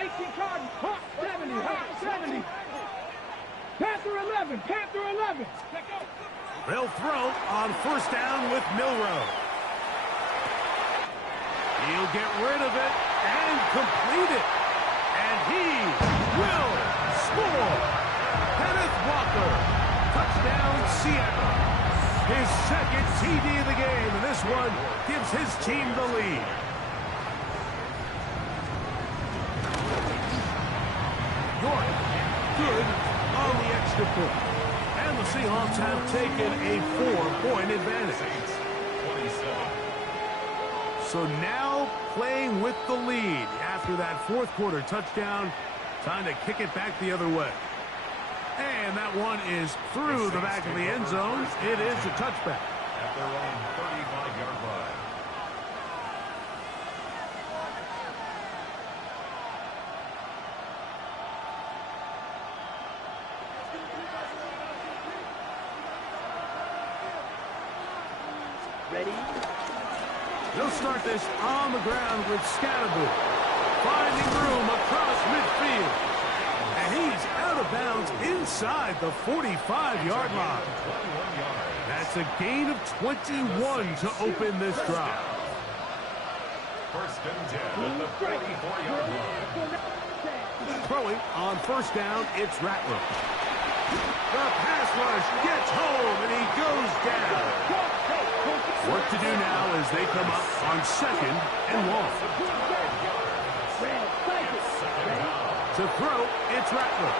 Hawk 70, Hawk 70. Panther 11, Panther 11. They'll throw on 1st down with Milroe. He'll get rid of it and complete it. And he will score. Kenneth Walker. Touchdown, Seattle. His 2nd TD of the game, and this one gives his team the lead. point. And the Seahawks have taken a 4-point advantage. Saints 27. So now playing with the lead after that fourth quarter touchdown. Time to kick it back the other way. And that one is through the back of the end zone. It is a touchback. At their own 35-yard line. Ready? They'll start this on the ground with Scatterby. Finding room across midfield. And he's out of bounds inside the 45-yard line. 21 yards. That's a gain of 21 to open this drive. First and 10 at the 44-yard line. Throwing on first down, it's Rattler. The pass rush gets home, and he goes down. What to do now as they come up on second and long. To throw, it's Rattler.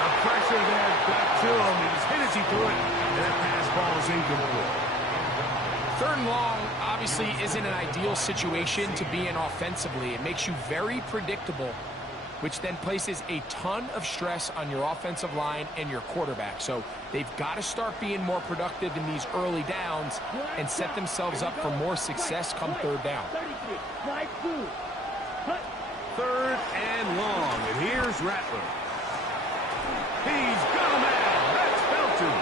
The pressure there got to him. He's hit as he threw it, and that pass ball is incomplete. Third and long obviously isn't an ideal situation to be in offensively. It makes you very predictable, which then places a ton of stress on your offensive line and your quarterback. So they've got to start being more productive in these early downs and set themselves up for more success come third down. Third and long, and here's Rattler. He's got a man. That's Felton.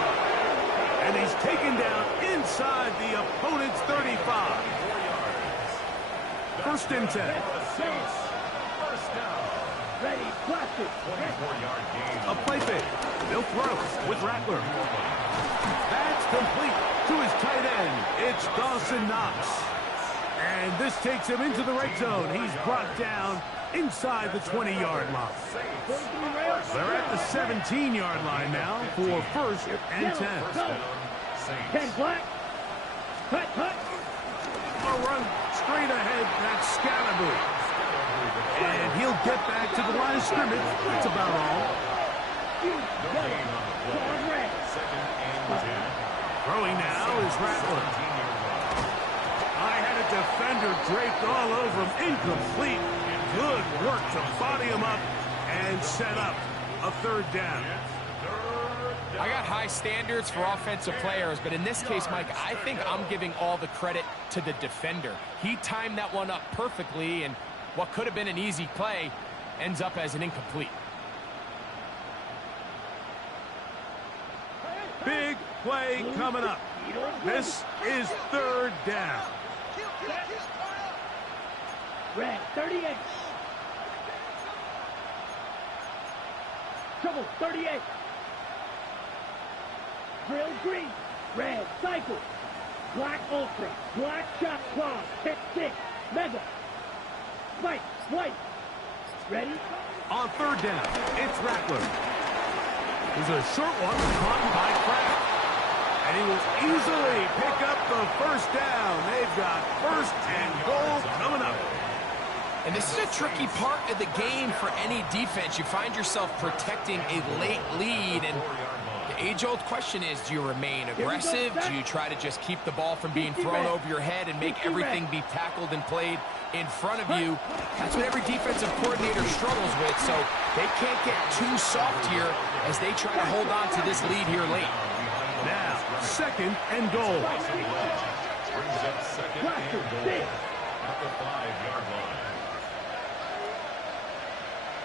And he's taken down inside the opponent's 35. First and 10. Ready, plastic. 24-yard gain. A play fake. They'll throw with Rattler. That's complete to his tight end. It's Dawson Knox. And this takes him into the red zone. He's brought down inside the 20-yard line. They're at the 17-yard line now for first and 10. 10 black. Cut. A run straight ahead. That's Scalaboo. And he'll get back to the line of scrimmage. That's about all. Throwing now is Rattler. I had a defender draped all over him. Incomplete. Good work to body him up and set up a third down. I got high standards for offensive players, but in this case, Mike, I think I'm giving all the credit to the defender. He timed that one up perfectly, and what could have been an easy play ends up as an incomplete. Big play coming up. This is third down. Red, 38. Trouble, 38. Drill green. Red, cycle. Black ultra. Black shot clock. Hit 6. Mega. White, white. Ready? On third down, it's Rattler. There's a short one caught by Kraft. And he will easily pick up the first down. They've got first and goal coming up. And this is a tricky part of the game for any defense. You find yourself protecting a late lead, and the age-old question is, do you remain aggressive? Do you try to just keep the ball from being thrown over your head and make everything be tackled and played in front of you? That's what every defensive coordinator struggles with, so they can't get too soft here as they try to hold on to this lead here late. Now, second and goal. Brings up second and goal at the 5-yard line.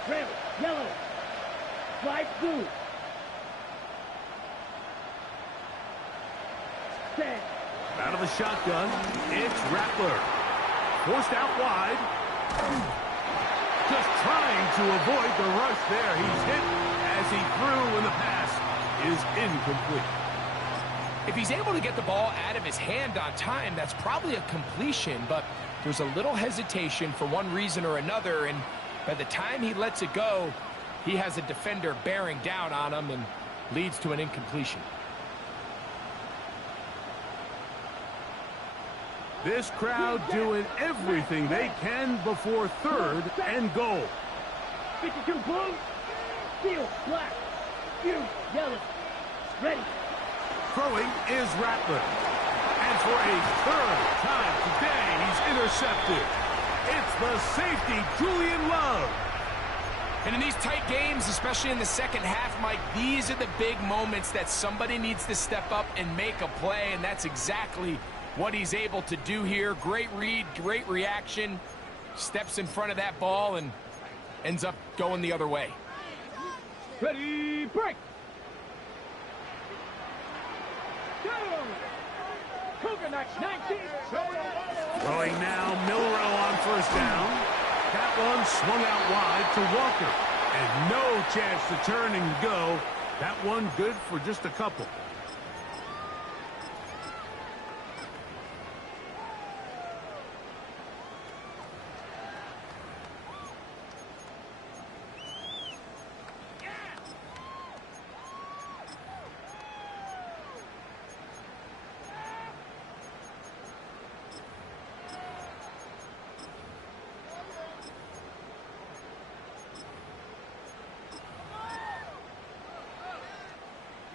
Red, yellow. White, blue. Set. Out of the shotgun, it's Rattler. Forced out wide. Just trying to avoid the rush there. He's hit as he threw, and the pass is incomplete. If he's able to get the ball out of his hand on time, that's probably a completion, but there's a little hesitation for one reason or another, and by the time he lets it go, he has a defender bearing down on him and leads to an incompletion. This crowd doing everything they can before third and goal. 52 blue. Steel, black. Yellow. Ready. Throwing is Rattler. And for a third time today, he's intercepted. It's the safety, Julian Love. And in these tight games, especially in the second half, Mike, these are the big moments that somebody needs to step up and make a play, and that's exactly what he's able to do here. Great read, great reaction, steps in front of that ball and ends up going the other way. Ready, break. Go. Coconut 19. Throwing now, Milrow on first down. That one swung out wide to Walker. And no chance to turn and go. That one good for just a couple.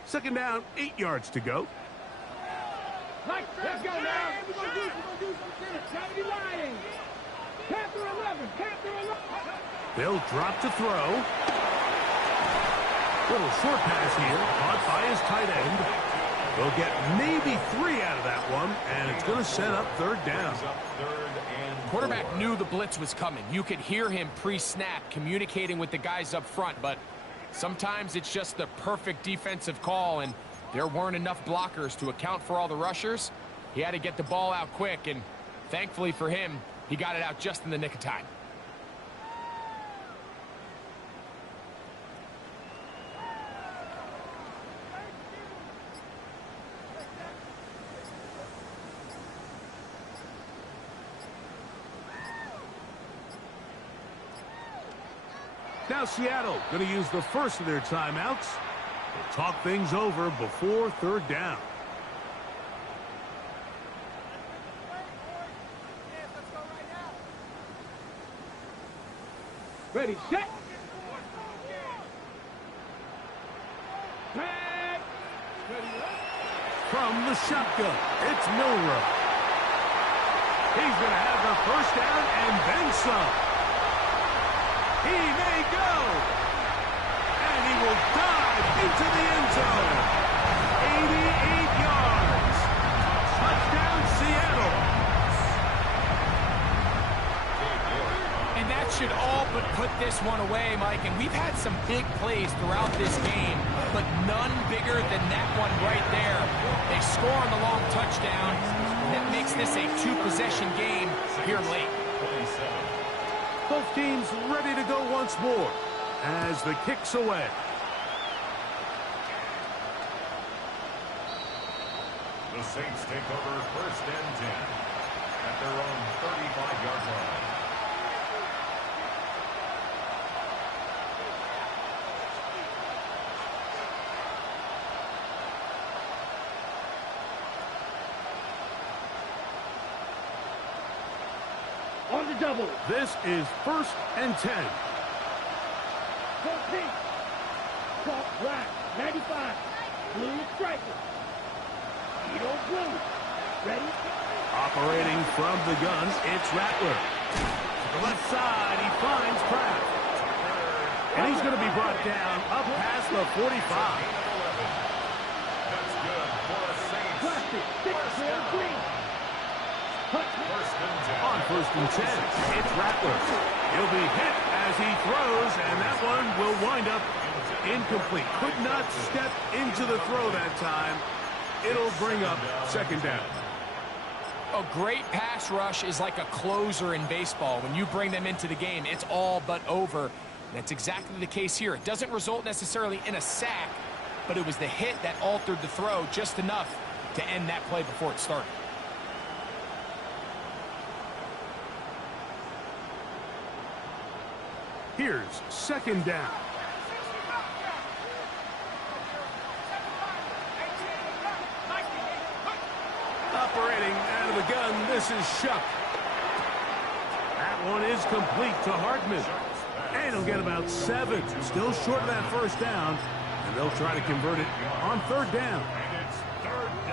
Second down, 8 yards to go. Mike, let's go now. We're going to do some Gotta be lying. Panther 11. Panther 11. They'll drop to throw. Little short pass here, caught by his tight end. They'll get maybe 3 out of that one, and it's going to set up third down. Quarterback knew the blitz was coming. You could hear him pre-snap communicating with the guys up front, but sometimes it's just the perfect defensive call, and there weren't enough blockers to account for all the rushers. He had to get the ball out quick, and thankfully for him, he got it out just in the nick of time. Now Seattle going to use the first of their timeouts. They'll talk things over before third down. Ready, set. Back. From the shotgun, it's Milrow. He's going to have the first down and then some. He may go. And he will dive into the end zone. 88 yards. Touchdown, Seattle. And that should all but put this one away, Mike. And we've had some big plays throughout this game, but none bigger than that one right there. They score on the long touchdown. That makes this a two-possession game here late. Both teams ready to go once more as the kick's away. The Saints take over first and 10 at their own 35-yard line. On the double. This is first and 10. 14. Talk black. 95. Blue striker. Edo blue. Ready? Operating from the gun, it's Rattler. To the left side, he finds Kraft. And he's going to be brought down up past the 45. That's good for a Saints. Plastic. 6-4 green. First and 10. On first and 10, it's Rattler. He'll be hit as he throws, and that one will wind up incomplete. Could not step into the throw that time. It'll bring up second down. A great pass rush is like a closer in baseball. When you bring them into the game, it's all but over. And that's exactly the case here. It doesn't result necessarily in a sack, but it was the hit that altered the throw just enough to end that play before it started. Here's second down. Operating out of the gun, this is Shuck. That one is complete to Hartman. And he'll get about 7. Still short of that first down. And they'll try to convert it on third down.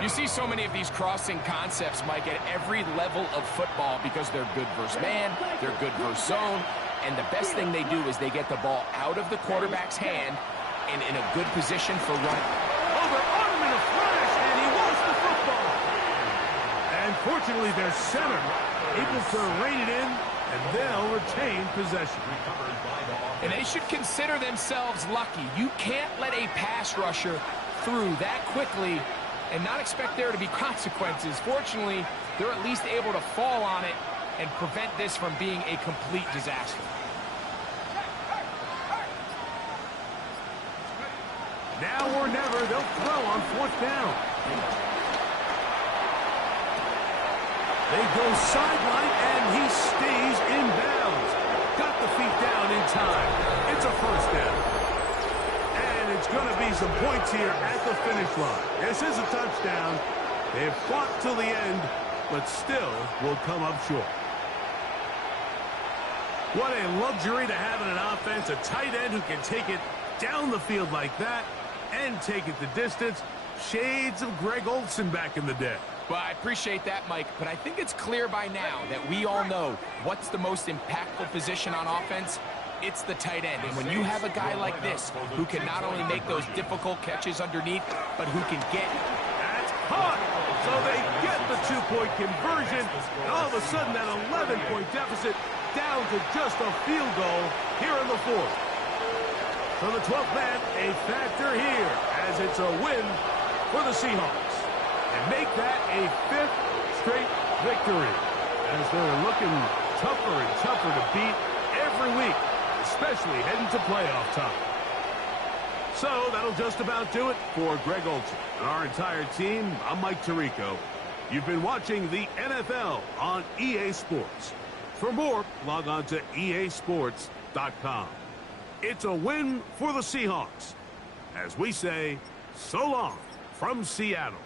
You see so many of these crossing concepts, Mike, at every level of football because they're good versus man, they're good versus zone, and the best thing they do is they get the ball out of the quarterback's hand and in a good position for running. Oh, they're on him in a flash, and he lost the football. And fortunately, their center able to rein it in, and they'll retain possession. And they should consider themselves lucky. You can't let a pass rusher through that quickly and not expect there to be consequences. Fortunately, they're at least able to fall on it and prevent this from being a complete disaster. Now or never, they'll throw on fourth down. They go sideline, and he stays in bounds. Got the feet down in time. It's a first down. And it's going to be some points here at the finish line. This is a touchdown. They've fought till the end, but still will come up short. What a luxury to have in an offense, a tight end who can take it down the field like that and take it the distance. Shades of Greg Olsen back in the day. Well, I appreciate that, Mike, but I think it's clear by now that we all know what's the most impactful position on offense. It's the tight end. And when you have a guy like this who can not only make those difficult catches underneath, but who can get... That's caught! So they get the two-point conversion, and all of a sudden that 11-point deficit down to just a field goal here in the fourth. So the 12th man, a factor here, as it's a win for the Seahawks. And make that a 5th straight victory, as they're looking tougher and tougher to beat every week, especially heading to playoff time. So that'll just about do it for Greg Olsen and our entire team. I'm Mike Tirico. You've been watching the NFL on EA Sports. For more, log on to easports.com. It's a win for the Seahawks, as we say, so long from Seattle.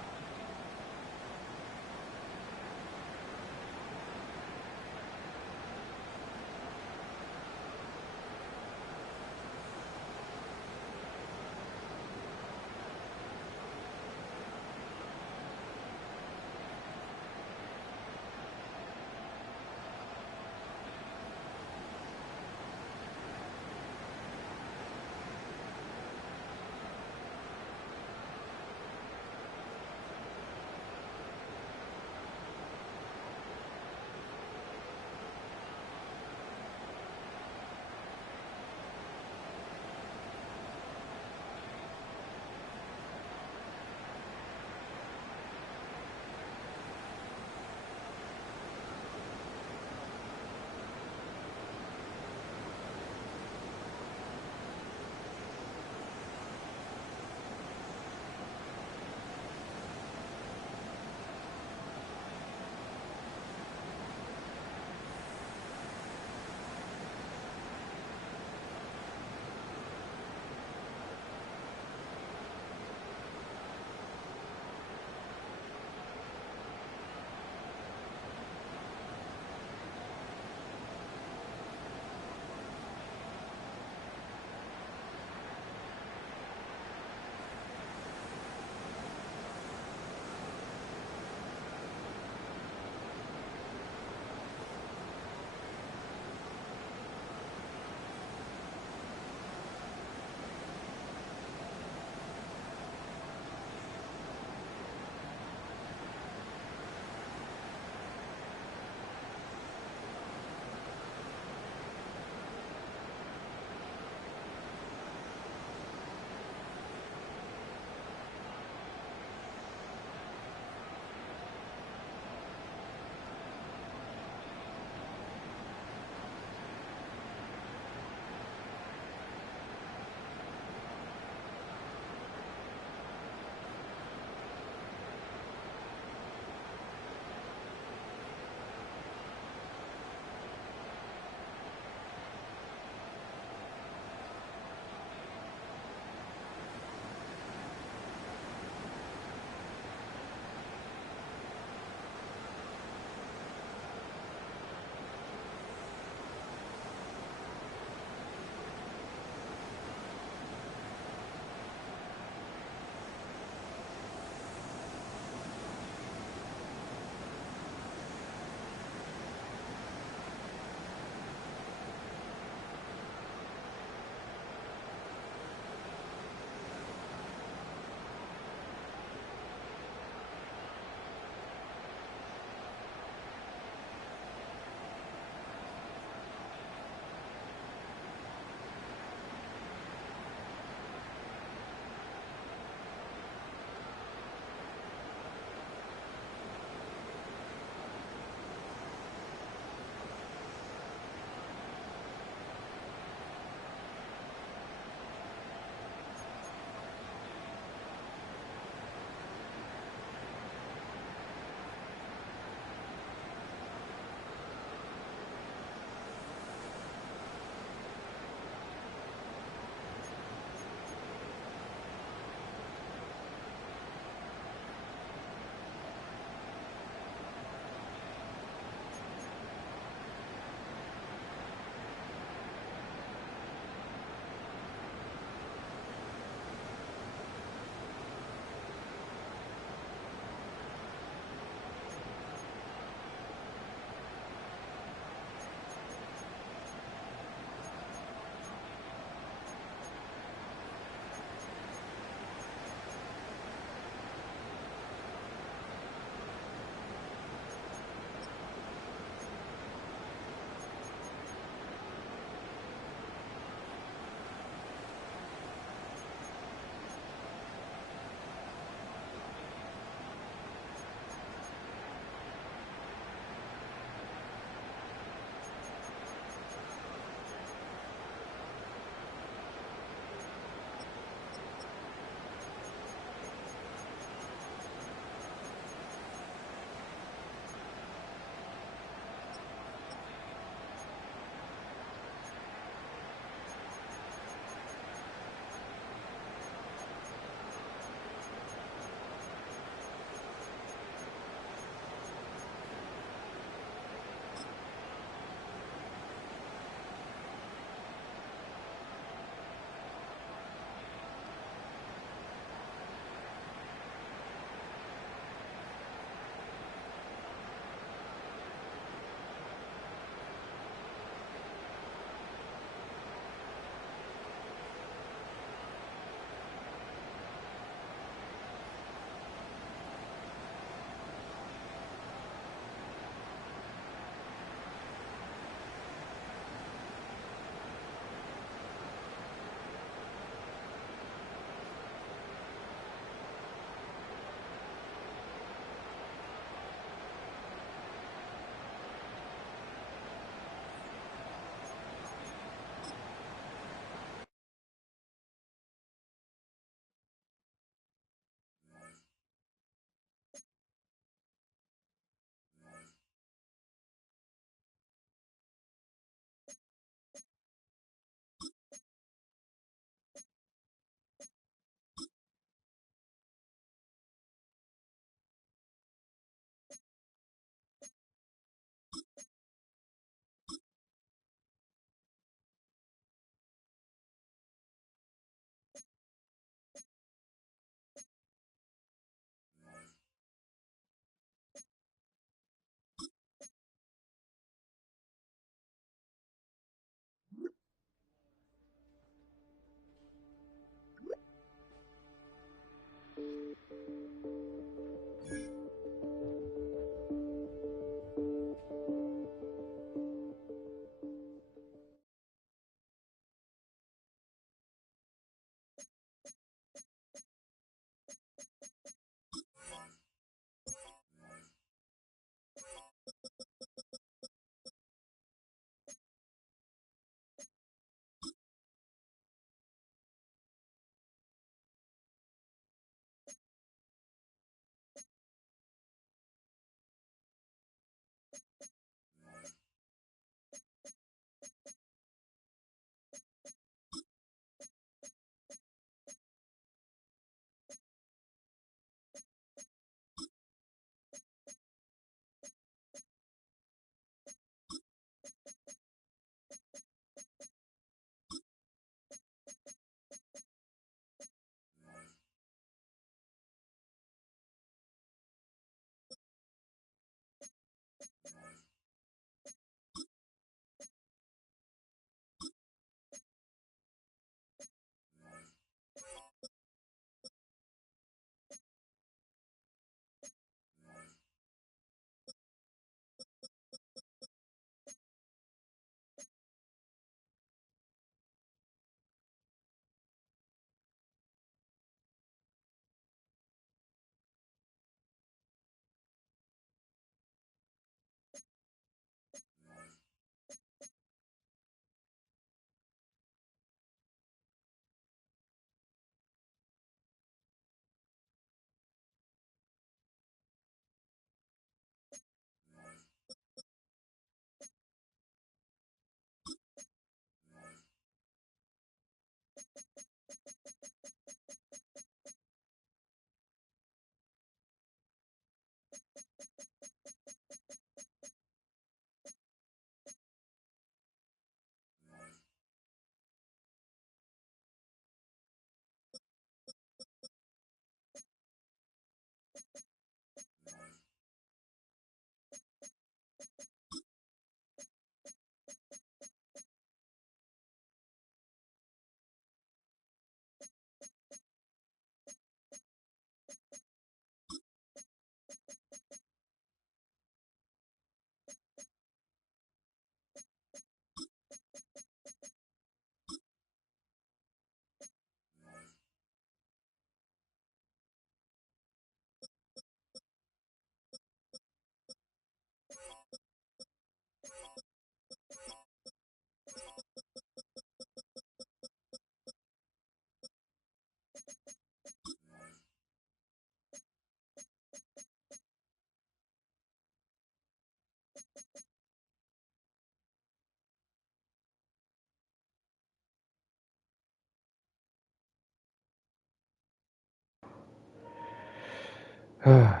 Yeah,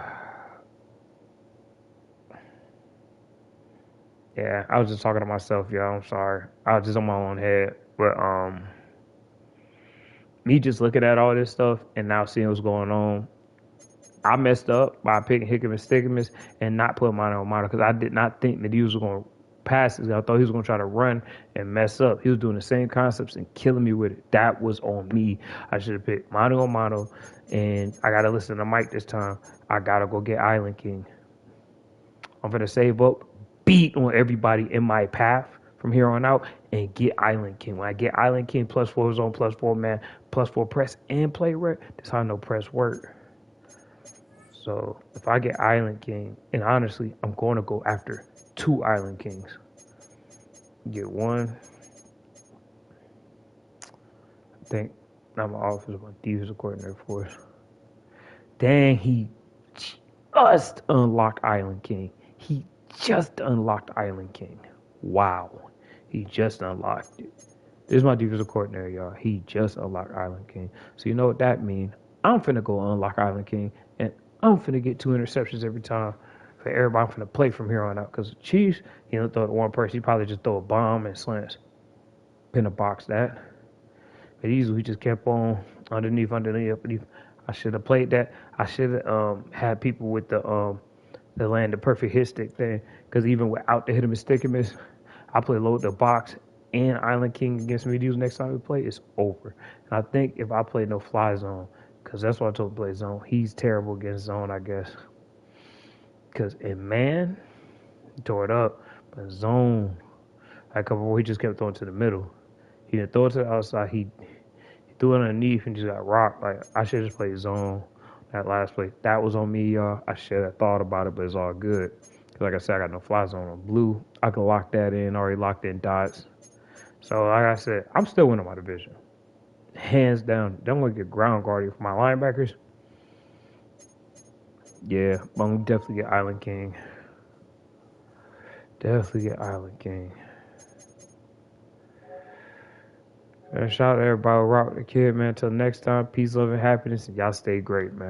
I was just talking to myself, y'all. I'm sorry. I was just on my own head. But me just looking at all this stuff and now seeing what's going on, I messed up by picking Hickam and Stickamus and not putting Mono on Mono because I did not think that he was going to pass this. I thought he was going to try to run and mess up. He was doing the same concepts and killing me with it. That was on me. I should have picked Mono on Mono, and I got to listen to Mike this time. I got to go get Island King. I'm going to save up, beat on everybody in my path from here on out, and get Island King. When I get Island King, +4 zone, +4 man, +4 press, and play red, that's how I know press work. So if I get Island King, and honestly, I'm going to go after 2 Island Kings. Get one. I think I'm off as my defensive coordinator for us. Dang, he just unlocked Island King. He just unlocked Island King. Wow. He just unlocked it. This is my defensive coordinator, y'all. He just unlocked Island King. So you know what that means? I'm finna go unlock Island King, and I'm finna get 2 interceptions every time for everybody. I'm finna play from here on out. Because the Chiefs, he don't throw it to one person. He probably just throw a bomb and slants. Pin a box that. But easily, he just kept on underneath. I should have played that. I should have had people with the land the perfect hit stick thing. Because even without the hit him and stick him, I play load the box and Island King against me next time we play, it's over. And I think if I play no fly zone, because that's what I told him to play zone, he's terrible against zone, I guess. Because in man, he tore it up. But zone, like a couple where he just kept throwing to the middle. He didn't throw it to the outside. He threw it underneath and just got rocked. Like, I should have just played zone that last play. That was on me, y'all. I should have thought about it, but it's all good. Because like I said, I got no fly zone on blue. I can lock that in, already locked in dots. So, like I said, I'm still winning my division. Hands down. Don't want to get ground guarding for my linebackers. Yeah, but I'm definitely get Island King. Definitely get Island King. And shout out to everybody who rocked the kid, man. Until next time, peace, love, and happiness. And y'all stay great, man.